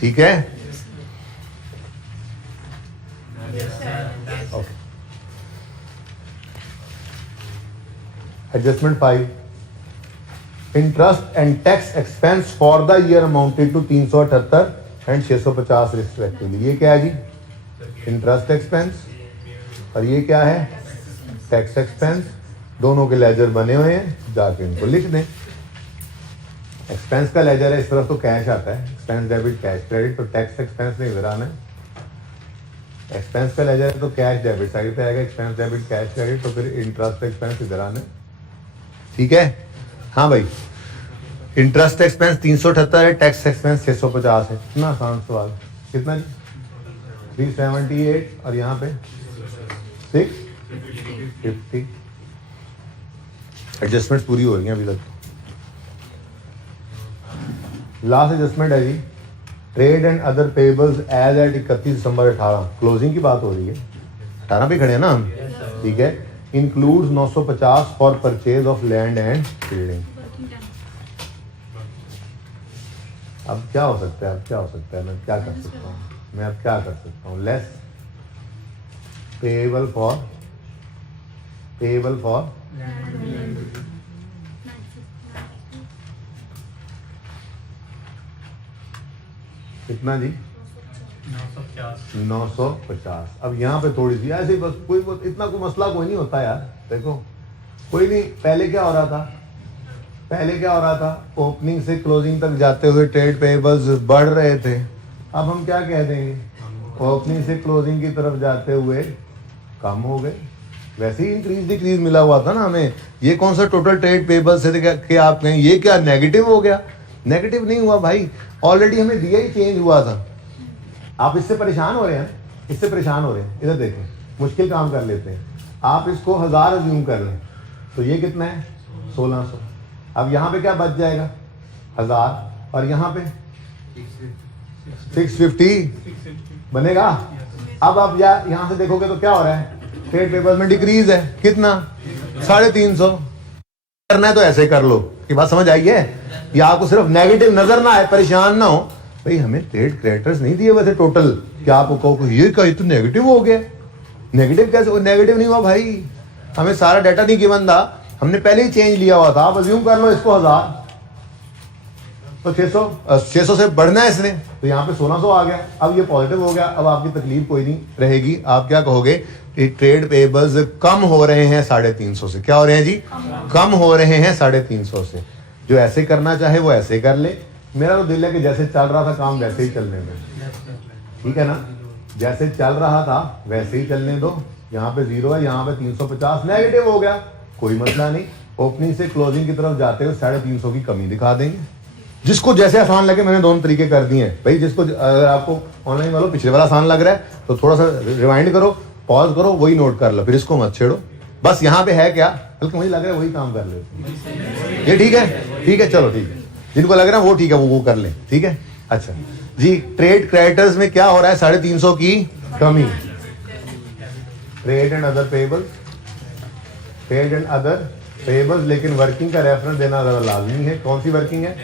ठीक है। Okay, adjustment 5, interest and tax expense for the year amounted to 378 and 650 respectively. ये क्या है जी? इंटरेस्ट एक्सपेंस, और ये क्या है? Tax expense. दोनों के लेजर बने हुए हैं, जाके इनको लिख दें। एक्सपेंस का लेजर है, इस तरफ तो कैश आता है, एक्सपेंस डेबिट कैश क्रेडिट, तो टैक्स एक्सपेंस ने इधर आना है। एक्सपेंस का लेजर है तो कैश डेबिट साइड पे आएगा, एक्सपेंस डेबिट कैश क्रेडिट, तो फिर इंटरेस्ट एक्सपेंस इधर आना है, ठीक है। हाँ भाई, इंटरेस्ट एक्सपेंस 378 है, टैक्स एक्सपेंस 650 है। इतना आसान सवाल, कितना जी? 378, और यहाँ पे 650। एडजस्टमेंट पूरी हो रही हैं अभी तक। लास्ट एडजस्टमेंट है जी, trade and other payables as at 31 December 18, closing की बात हो रही है। 18 पे खड़े हैं ना हम, ठीक है। Includes 950 for purchase of land and building. अब क्या हो सकता है, मैं क्या कर सकता हूँ? लेस पेबल फॉर कितना जी? 950। अब यहाँ पे थोड़ी सी ऐसे बस, कोई इतना कोई मसला कोई नहीं होता यार। देखो कोई नहीं, पहले क्या हो रहा था? ओपनिंग से क्लोजिंग तक जाते हुए ट्रेड पेबल्स बढ़ रहे थे। अब हम क्या कह देंगे? ओपनिंग से क्लोजिंग की तरफ जाते हुए कम हो गए। वैसे ही इंक्रीज डिक्रीज मिला हुआ था ना हमें। ये कौन सा टोटल ट्रेड पेबल से कि आप कहें ये क्या नेगेटिव हो गया? नेगेटिव नहीं हुआ भाई, ऑलरेडी हमें दिया ही चेंज हुआ था। आप इससे परेशान हो रहे हैं, इससे परेशान हो रहे हैं। इधर देखें, मुश्किल काम कर लेते हैं। आप इसको 1000 अज्यूम कर लें तो ये कितना है? 1600। अब यहाँ पे क्या बच जाएगा? 1000 और यहाँ पे 650 बनेगा। अब आप यहाँ से देखोगे तो क्या हो रहा है? ट्रेड पेपर में डिक्रीज है कितना? 350। करना है तो ऐसे कर लो। की बात समझ आई है? या आपको सिर्फ नेगेटिव नजर ना आए, परेशान ना हो भाई। हमें ट्रेड क्रेडिटर्स नहीं दिए वैसे टोटल, क्या आपको कहो ये कहीं तो नेगेटिव हो गया? नेगेटिव कैसे? नेगेटिव नहीं हुआ भाई, हमें सारा डाटा नहीं गिवन था, हमने पहले ही चेंज लिया हुआ था। आप अज्यूम कर लो इसको 1000 तो 600 से बढ़ना है इसने, तो यहाँ पे 1600 आ गया। अब ये पॉजिटिव हो गया। अब आपकी तकलीफ कोई नहीं रहेगी। आप क्या कहोगे कि ट्रेड पेबल्स कम हो रहे हैं 350 से। क्या हो रहे हैं जी? कम हो रहे हैं 350 से। जो ऐसे करना चाहे वो ऐसे कर ले। मेरा तो दिल है कि जैसे चल रहा था काम वैसे ही चलने दो, ठीक है ना? जैसे चल रहा था वैसे ही चलने दो। यहाँ पे 0 है, यहाँ पे 350 नेगेटिव हो गया, कोई मसला नहीं। ओपनिंग से क्लोजिंग की तरफ जाते हुए 350 की कमी दिखा देंगे। जिसको जैसे आसान लगे, मैंने दोनों तरीके कर दिए हैं भाई। जिसको अगर आपको ऑनलाइन वालों पिछले वाला आसान लग रहा है तो थोड़ा सा रिवाइंड करो, पॉज करो, वही नोट कर लो, फिर इसको मत छेड़ो। बस यहाँ पे है क्या, बल्कि मुझे लग रहा है वही काम कर ले। ये ठीक है? ठीक है, चलो ठीक है। जिनको लग रहा है वो ठीक है, वो कर लें, ठीक है। अच्छा जी, ट्रेड क्रेडिटर्स में क्या हो रहा है? 350 की कमी। Trade and other payables, trade and other payables, लेकिन वर्किंग का रेफरेंस देना जरा लाजमी है। कौन सी वर्किंग है?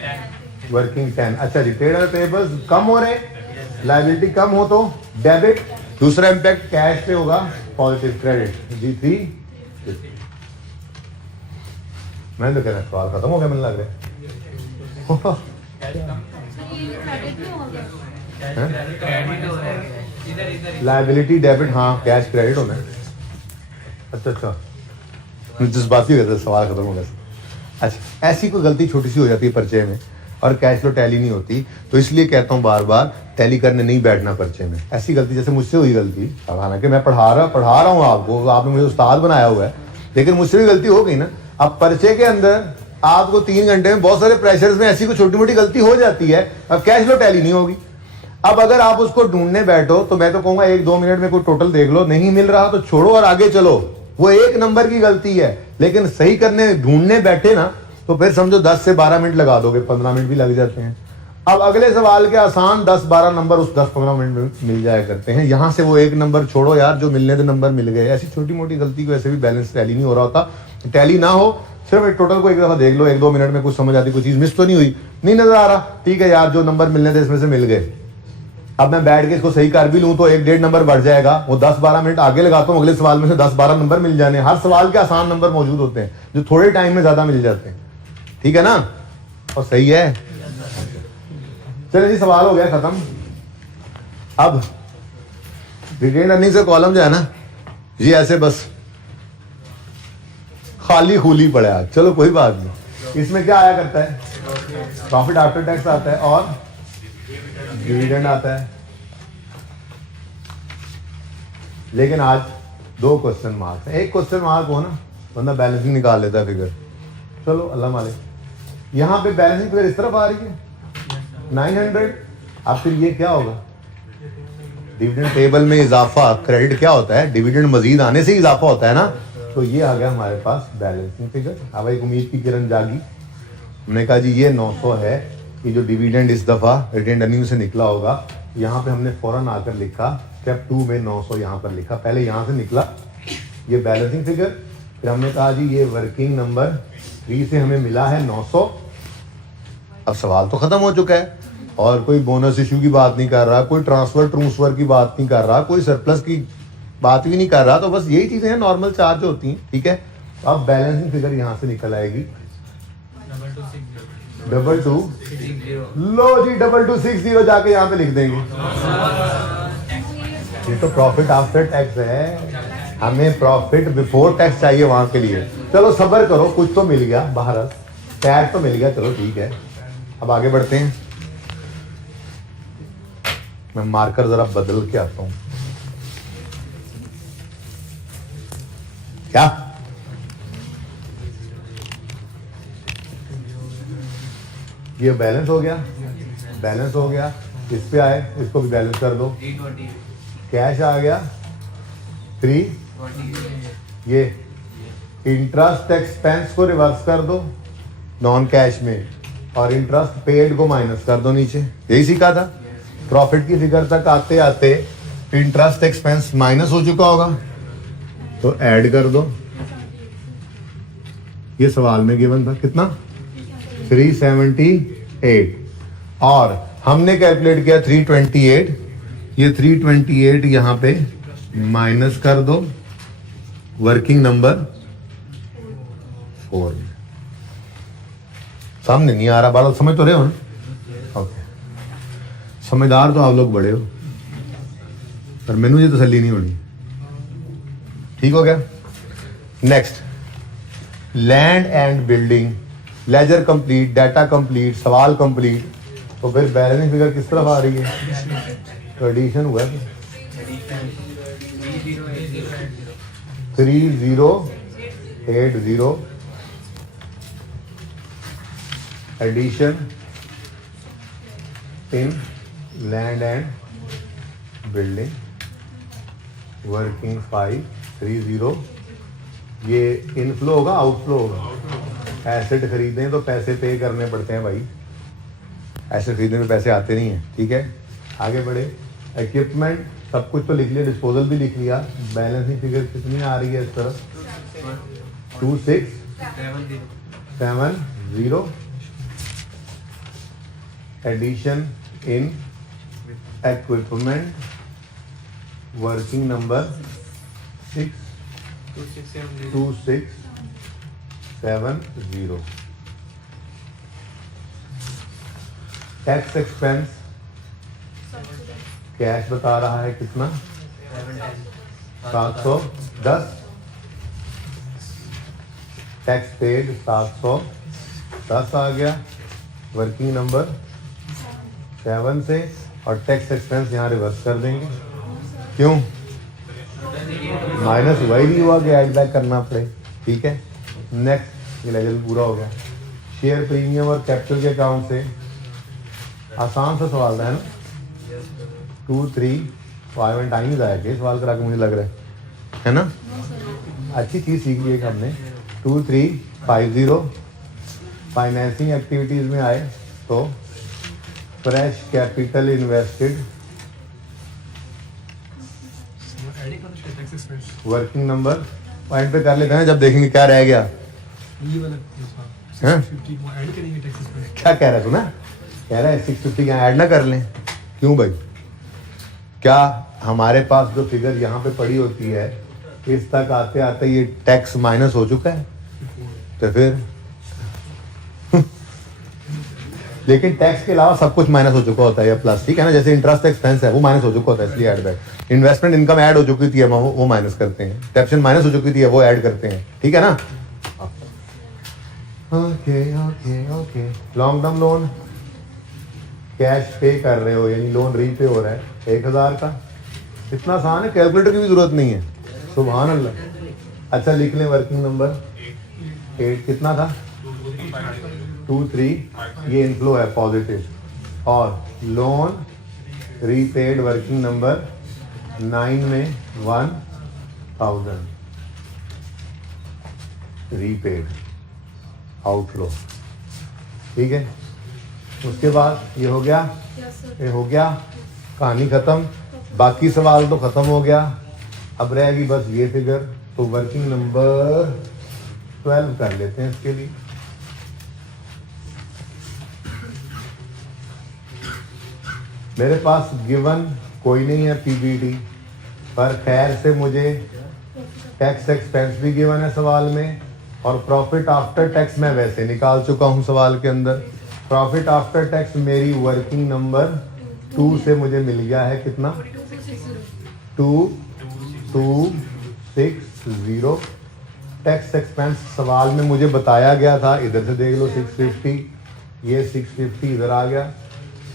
वर्किंग 10। अच्छा जी, ट्रेड एंड पेबल्स कम हो रहे, लायबिलिटी कम हो तो डेबिट। दूसरा इंपैक्ट कैश पे होगा, पॉजिटिव क्रेडिट। जी 3। मैंने तो कह रहा सवाल खत्म हो गया, मुझे लग रहा है। लायबिलिटी डेबिट, हाँ कैश क्रेडिट होना है। अच्छा जज्बाती हो गया था, सवाल खत्म हो गया। अच्छा, ऐसी कोई गलती छोटी सी हो जाती है पर्चे में और कैश फ्लो टैली नहीं होती, तो इसलिए कहता हूँ बार बार टैली करने नहीं बैठना पर्चे में। ऐसी गलती जैसे मुझसे हुई गलती, हालांकि मैं पढ़ा रहा हूँ आपको, आपने मुझे उस्ताद बनाया हुआ है, लेकिन मुझसे भी गलती हो गई ना। अब पर्चे के अंदर आपको 3 घंटे में बहुत सारे प्रेशर्स में ऐसी कोई छोटी मोटी गलती हो जाती है। अब कैश फ्लो टैली नहीं होगी। अब अगर आप उसको ढूंढने बैठो तो मैं तो कहूंगा 1-2 मिनट में कोई टोटल देख लो, नहीं मिल रहा तो छोड़ो और आगे चलो। वो 1 नंबर की गलती है, लेकिन सही करने ढूंढने बैठे ना तो फिर समझो 10 से 12 मिनट लगा दोगे, 15 मिनट भी लग जाते हैं। अब अगले सवाल के आसान 10-12 नंबर उस 10-15 मिनट में मिल जाया करते हैं। यहां से वो 1 नंबर छोड़ो यार, जो मिलने थे नंबर मिल गए। ऐसी छोटी मोटी गलती को वैसे भी बैलेंस टैली नहीं हो रहा होता। टैली ना हो, सिर्फ एक टोटल को एक दफा देख लो, 1-2 मिनट में कुछ समझ आती, कोई चीज मिस तो नहीं हुई, नहीं नजर आ रहा, ठीक है यार जो नंबर मिलने थे इसमें से मिल गए। अब मैं बैठ के इसको सही कर भी लूं तो 1-1.5 नंबर बढ़ जाएगा। वो 10-12 मिनट आगे लगाता हूँ, अगले सवाल में से 10-12 नंबर मिल जाने। हर सवाल के आसान नंबर मौजूद होते हैं जो थोड़े टाइम में ज्यादा मिल जाते हैं, ठीक है ना? और सही है। चलिए जी, सवाल हो गया खत्म। अब रिटेन अर्निंग से कॉलम जो है ना जी, ऐसे बस खाली खूली पड़ा है। चलो कोई बात नहीं, इसमें क्या आया करता है? प्रॉफिट आफ्टर टैक्स आता है और डिविडेंड आता है। लेकिन आज 2 क्वेश्चन मार्क्स है। एक क्वेश्चन मार्क हो ना, बंदा बैलेंसिंग निकाल लेता है फिगर। चलो अल्लाह मालिक, यहाँ पे बैलेंसिंग फिगर इस तरफ आ रही है 900। अब फिर ये क्या होगा? डिविडेंड टेबल में इजाफा, क्रेडिट क्या होता है? डिविडेंड मजीद आने से इजाफा होता है ना। तो ये आ गया हमारे पास बैलेंसिंग फिगर। अब एक उम्मीद की किरण जागी, हमने कहा जी ये 900 है कि जो डिविडेंड इस दफा रिटेन अर्निंग से निकला होगा। यहाँ पे हमने फौरन आकर लिखा स्टेप 2 में 900 यहाँ पर लिखा, पहले यहाँ से निकला ये बैलेंसिंग फिगर। फिर हमने कहा जी ये वर्किंग नंबर 3 से हमें मिला है 900। अब सवाल तो खत्म हो चुका है और कोई बोनस इशू की बात नहीं कर रहा, कोई ट्रांसफर की बात नहीं कर रहा, कोई सरप्लस की बात भी नहीं कर रहा। तो बस यही चीजें हैं, नॉर्मल चार्ज होती हैं, ठीक है। अब बैलेंसिंग फिगर यहाँ से निकल आएगी 2260। लो जी 2260 जाके यहाँ पे लिख देंगे। ये तो प्रॉफिट आफ्टर टैक्स है, हमें प्रॉफिट बिफोर टैक्स चाहिए वहां के लिए। चलो सब्र करो, कुछ तो मिल गया, बाहर टैग तो मिल गया, चलो ठीक है। अब आगे बढ़ते हैं। मैं मार्कर जरा बदल के आता हूं। क्या ये बैलेंस हो गया? बैलेंस हो गया। इस पे आए, इसको भी बैलेंस कर दो। 320 कैश आ गया 3। ये इंटरेस्ट एक्सपेंस को रिवर्स कर दो नॉन कैश में, और इंटरेस्ट पेड को माइनस कर दो नीचे। यही सीखा था। प्रॉफिट की फिगर तक आते आते इंटरेस्ट एक्सपेंस माइनस हो चुका होगा, तो ऐड कर दो। ये सवाल में गिवन था कितना? 378, और हमने कैलकुलेट किया 328। ये 328 यहां पे माइनस कर दो वर्किंग नंबर 4 में। सामने नहीं आ रहा, बात समझ तो रहे हो ना? ओके, समझदार तो आप लोग बड़े हो, पर मैनू ये तसल्ली नहीं होनी। ठीक हो गया। Next, land and building, ledger complete, data complete, सवाल कंप्लीट। तो फिर बैलेंस फिगर किस तरफ आ रही है? तो एडिशन हुआ है 3080, addition in land and building, working 530। ये इनफ्लो होगा आउटफ्लो होगा? एसेट खरीदें तो पैसे पे करने पड़ते हैं भाई, एसेट खरीदने में पैसे आते नहीं हैं। ठीक है, आगे बढ़े। इक्विपमेंट सब कुछ तो लिख लिया, डिस्पोजल भी लिख लिया। बैलेंसिंग फिगर कितनी आ रही है इस तरफ? 2670। Addition in equipment, working number 2670। Tax expense cash बता रहा है कितना? 710। टैक्स पेड 710 आ गया वर्किंग नंबर 7 से, और टैक्स एक्सपेंस यहाँ रिवर्स कर देंगे। क्यों? माइनस हुआ ही नहीं हुआ कि ऐड बैक करना पड़े। ठीक है, नेक्स्ट, ये लेजर पूरा हो गया। शेयर प्रीमियम और कैपिटल के अकाउंट से आसान सा सवाल था, है ना? 2, 3, 5 एंड टाइम जाया के सवाल करा के मुझे लग रहा है ना? अच्छी चीज़ सीख ली है हमने। 2, 3, 50 फाइनेंसिंग एक्टिविटीज में आए तो fresh capital invested, working number point पे कर लेते हैं, जब देखेंगे क्या रह गया। हाँ? क्या कह रहा तू ना? कह रहा है 650 यहाँ ऐड ना कर लें। क्यों भाई? क्या हमारे पास जो फिगर यहाँ पे पड़ी होती है, इस तक आते आते ये टैक्स माइनस हो चुका है? तो फिर लेकिन टैक्स के अलावा सब कुछ माइनस हो चुका होता है, या प्लस। ठीक है ना? जैसे इंटरेस्ट एक्सपेंस है वो माइनस हो चुका होता है, इसलिए add back. Investment income add हो चुकी थी, वो माइनस करते हैं। कैप्शन माइनस हो चुकी थी, वो ऐड करते हैं। ठीक है ना? Okay okay okay. Long term loan cash पे कर रहे हो, यानी लोन रीपे हो रहा है 1000 का। इतना आसान है, कैलकुलेटर की भी जरूरत नहीं है। सुभान अल्लाह। अच्छा, लिख लें वर्किंग नंबर 8 कितना था? 2, 3। ये इनफ्लो है पॉजिटिव, और लोन रीपेड वर्किंग नंबर 9 में 1000 रीपेड आउटफ्लो। ठीक है, उसके बाद ये हो गया, ये हो गया, कहानी खत्म। बाकी सवाल तो खत्म हो गया, अब रहेगी बस ये फिगर। तो वर्किंग नंबर 12 कर लेते हैं इसके लिए। मेरे पास गिवन कोई नहीं है पीबीटी, पर खैर से मुझे टैक्स एक्सपेंस भी गिवन है सवाल में, और प्रॉफिट आफ्टर टैक्स मैं वैसे निकाल चुका हूं सवाल के अंदर। प्रॉफिट आफ्टर टैक्स मेरी वर्किंग नंबर 2 से मुझे मिल गया है कितना? 2260। टैक्स एक्सपेंस सवाल में मुझे बताया गया था, इधर से देख लो 650, ये 650 इधर आ गया,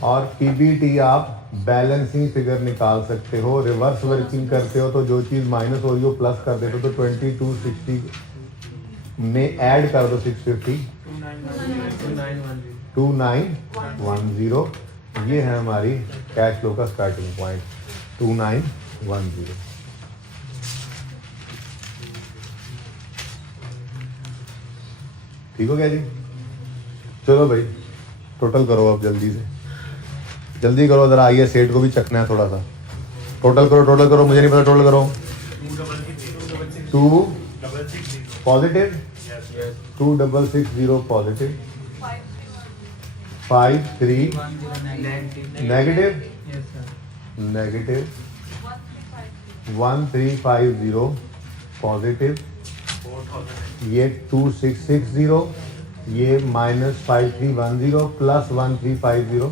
और पीबीटी आप बैलेंसिंग फिगर निकाल सकते हो। रिवर्स वर्किंग करते हो तो जो चीज़ माइनस हो रही हो प्लस कर देते हो, तो 2260 में ऐड कर दो 650 2910। ये है हमारी कैश फ्लो का स्टार्टिंग पॉइंट 2910। ठीक हो गया जी। चलो भाई टोटल करो अब जल्दी करो जरा। आइए सेट को भी चखना है थोड़ा सा। टोटल करो मुझे नहीं पता, टोटल करो। 2 positive 2660 positive 53 negative Yes, sir. Negative 1350 positive, ये 2660, ये -5310 plus 1350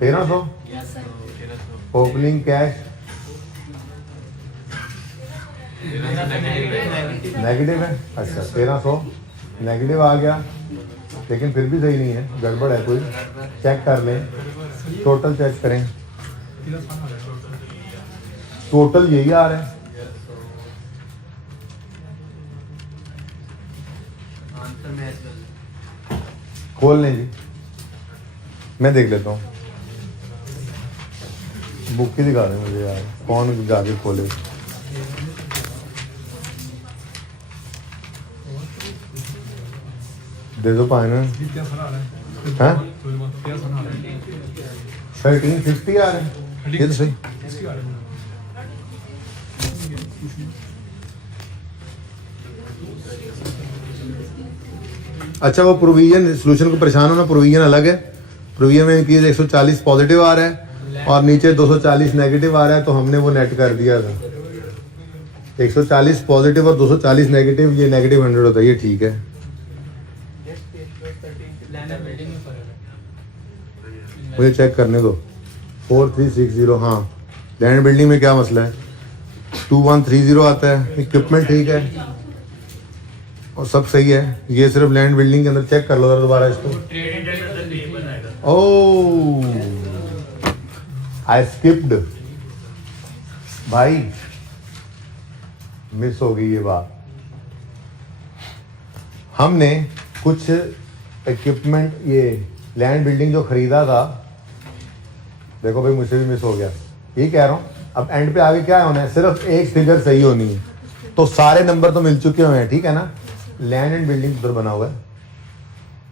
1300। Yes, sir. Opening cash negative है। अच्छा 1300 नेगेटिव आ गया, लेकिन फिर भी सही नहीं है, गड़बड़ है कोई। चेक कर लें, टोटल चेक करें। टोटल यही आ रहा है। खोल लें जी, मैं देख लेता हूँ। बुक ही दिखा दें मुझे यार, कौन जाके खोले। दे दो पाए ना। हाँ 1350 आ रहे हैं, ये तो सही। अच्छा वो प्रोविजन सोल्यूशन को परेशान होना, प्रोविजन अलग है। प्रोविजन में इंक्रीज 140 पॉजिटिव आ रहा है और नीचे 240 नेगेटिव आ रहा है, तो हमने वो नेट कर दिया था। 140 पॉजिटिव और 240 नेगेटिव, ये नेगेटिव 100 होता है, ये ठीक है। मुझे चेक करने दो। 4360, हाँ लैंड बिल्डिंग में क्या मसला है। 2130 आता है, इक्विपमेंट ठीक है और सब सही है। ये सिर्फ लैंड बिल्डिंग के अंदर चेक कर लो जरा दोबारा इसको। ओह आई स्किप्ड भाई, मिस हो गई ये बात। हमने कुछ इक्विपमेंट, ये लैंड बिल्डिंग जो खरीदा था, देखो भाई मुझसे भी मिस हो गया, यही कह रहा हूँ। अब एंड पे आगे क्या होना है, सिर्फ एक फिगर सही होनी है, तो सारे नंबर तो मिल चुके हुए हैं, ठीक है ना। लैंड एंड बिल्डिंग उधर बना हुआ है।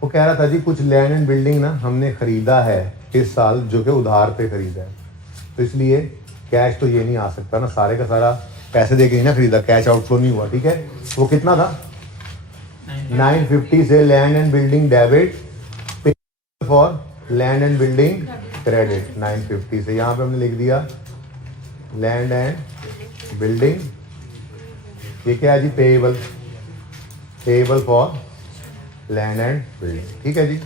वो कह रहा था जी कुछ लैंड एंड बिल्डिंग ना हमने खरीदा है इस साल, जो कि उधार पे खरीदा है, तो इसलिए कैश तो ये नहीं आ सकता ना, सारे का सारा पैसे दे के ही ना खरीदा, कैश आउटफ्लो नहीं हुआ, ठीक है। वो कितना था 950 से लैंड एंड बिल्डिंग डेबिट, पे for land and building credit 950 से। यहाँ पे हमने लिख दिया लैंड एंड बिल्डिंग, ये क्या है जी, payable for land and building, ठीक है जी।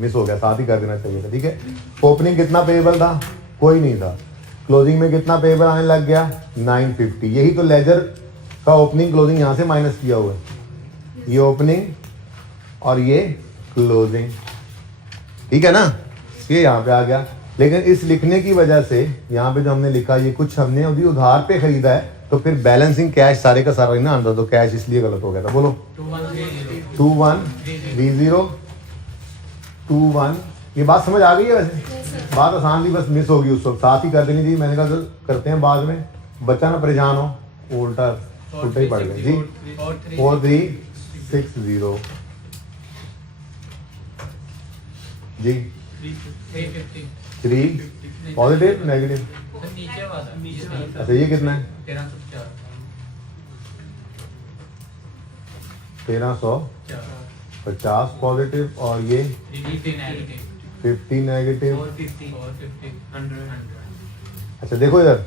मिस हो गया, साथ ही कर देना चाहिए था, ठीक है। ओपनिंग कितना पेएबल था, कोई नहीं था। क्लोजिंग में कितना पेएबल आने लग गया 950, यही तो लेजर का ओपनिंग क्लोजिंग यहाँ से माइनस किया हुआ है, ये ओपनिंग और ये क्लोजिंग, ठीक है ना, ये यहाँ पे आ गया। लेकिन इस लिखने की वजह से यहाँ पे जो हमने लिखा, ये कुछ हमने अभी उधार पे खरीदा है, तो फिर बैलेंसिंग कैश सारे का सारा ना आंदा, तो कैश इसलिए गलत हो गया था। बोलो 21, ये बात समझ आ गई है वैसे। बात आसान थी, बस मिस होगी उस वक्त, साथ ही कर देनी थी। मैंने कहा करते हैं बाद में, बच्चा ना परेशान हो, उल्टा ही पड़ गया जी। 4360 जी, 3 पॉजिटिव नेगेटिव। नीचे वाला अच्छा ये कितना है 1350 पॉजिटिव और ये 50 नेगेटिव। अच्छा देखो इधर,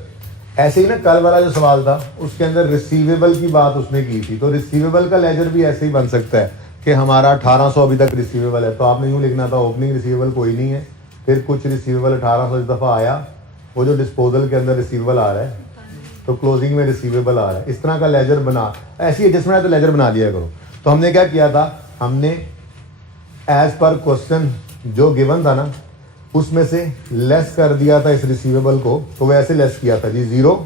ऐसे ही ना कल वाला जो सवाल था उसके अंदर रिसीवेबल की बात उसने की थी, तो रिसीवेबल का लेजर भी ऐसे ही बन सकता है कि हमारा 1800 अभी तक रिसीवेबल है, तो आपने यूँ लिखना था ओपनिंग रिसीवेबल कोई नहीं है, फिर कुछ रिसीवेबल 1800 इस दफ़ा आया, वो जो डिस्पोजल के अंदर रिसीवेबल आ रहा है, तो क्लोजिंग में रिसीवेबल आ रहा है। इस तरह का लेजर बना, ऐसी एडजस्टमेंट है तो लेजर बना दिया करो। तो हमने क्या किया था, हमने एज पर क्वेश्चन जो गिवन था ना उसमें से लेस कर दिया था इस रिसीवेबल को, तो वैसे लेस किया था जी 0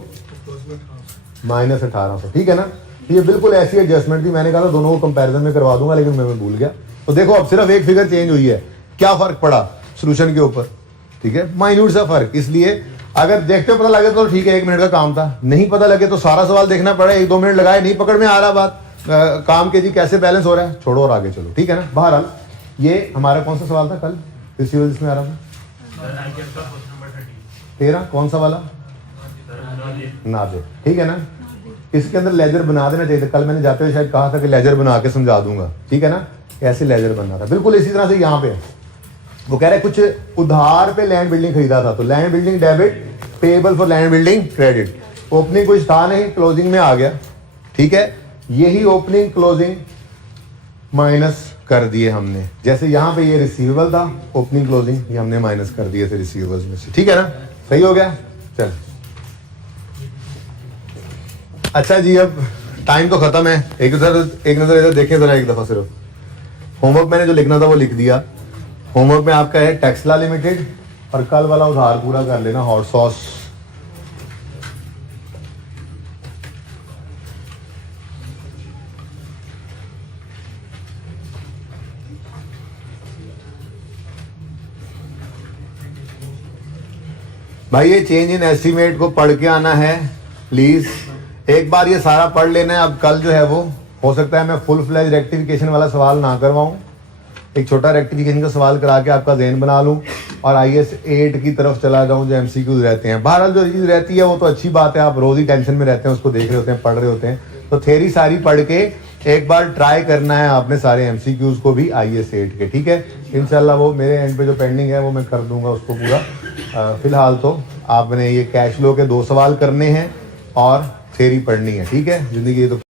माइनस 1800, ठीक है ना। ये बिल्कुल ऐसी एडजस्टमेंट थी, मैंने कहा था दोनों को कंपैरिजन में करवा दूंगा लेकिन मैं भूल गया। तो देखो अब सिर्फ एक फिगर चेंज हुई है, क्या फर्क पड़ा सोल्यूशन के ऊपर, ठीक है, माइन्यूट सा फर्क। इसलिए अगर देखते हो पता लगे तो ठीक है, 1 मिनट का काम था, नहीं पता लगे तो सारा सवाल देखना पड़ा, 1-2 मिनट लगाए, नहीं पकड़ में आ रहा बात काम के जी कैसे बैलेंस हो रहा है, छोड़ो और आगे चलो, ठीक है ना। बहरहाल ये हमारा कौन सा सवाल था कल रिसीवेबल जिसमें आ रहा था 13, कौन सा वाला, नाजिर, ठीक है ना। इसके अंदर लेजर बना देना चाहिए था, कल मैंने जाते हुए शायद कहा था कि लेजर बना के समझा दूंगा, ठीक है ना, ऐसे लेजर बनना था। बिल्कुल इसी तरह से यहाँ पे वो कह रहे हैं कुछ उधार पे लैंड बिल्डिंग खरीदा था, तो land building debit, payable for land building credit, opening कुछ था नहीं, क्लोजिंग में आ गया, ठीक है। यही ओपनिंग क्लोजिंग माइनस कर दिए हमने, जैसे यहाँ पे ये रिसीवेबल था, ओपनिंग क्लोजिंग ये हमने माइनस कर दिए थे रिसीवेबल्स में से, ठीक है ना, सही हो गया। चल अच्छा जी, अब टाइम तो खत्म है, एक नजर इधर देखें जरा एक दफा सिर्फ। होमवर्क मैंने जो लिखना था वो लिख दिया। होमवर्क में आपका है टेक्सला लिमिटेड और कल वाला उधार पूरा कर लेना, हॉट सॉस। भाई ये चेंज इन एस्टीमेट को पढ़ के आना है प्लीज, एक बार ये सारा पढ़ लेना है। अब कल जो है वो हो सकता है मैं फुल फ्लैज रेक्टिफिकेशन वाला सवाल ना करवाऊं, एक छोटा रेक्टिफिकेशन का सवाल करा के आपका ज़हन बना लूं और IAS 8 की तरफ चला जाऊं जो MCQs रहते हैं। बहरहाल जो चीज़ रहती है वो तो अच्छी बात है, आप रोज ही टेंशन में रहते हैं, उसको देख रहे होते हैं, पढ़ रहे होते हैं, तो थ्योरी सारी पढ़ के एक बार ट्राई करना है आपने सारे MCQs को भी IAS 8 के, ठीक है। इंशाल्लाह वो मेरे एंड पे जो पेंडिंग है वो मैं कर दूंगा उसको पूरा। फिलहाल तो आपने ये कैश फ्लो के 2 सवाल करने हैं और थ्योरी पढ़नी है, ठीक है। जिंदगी तो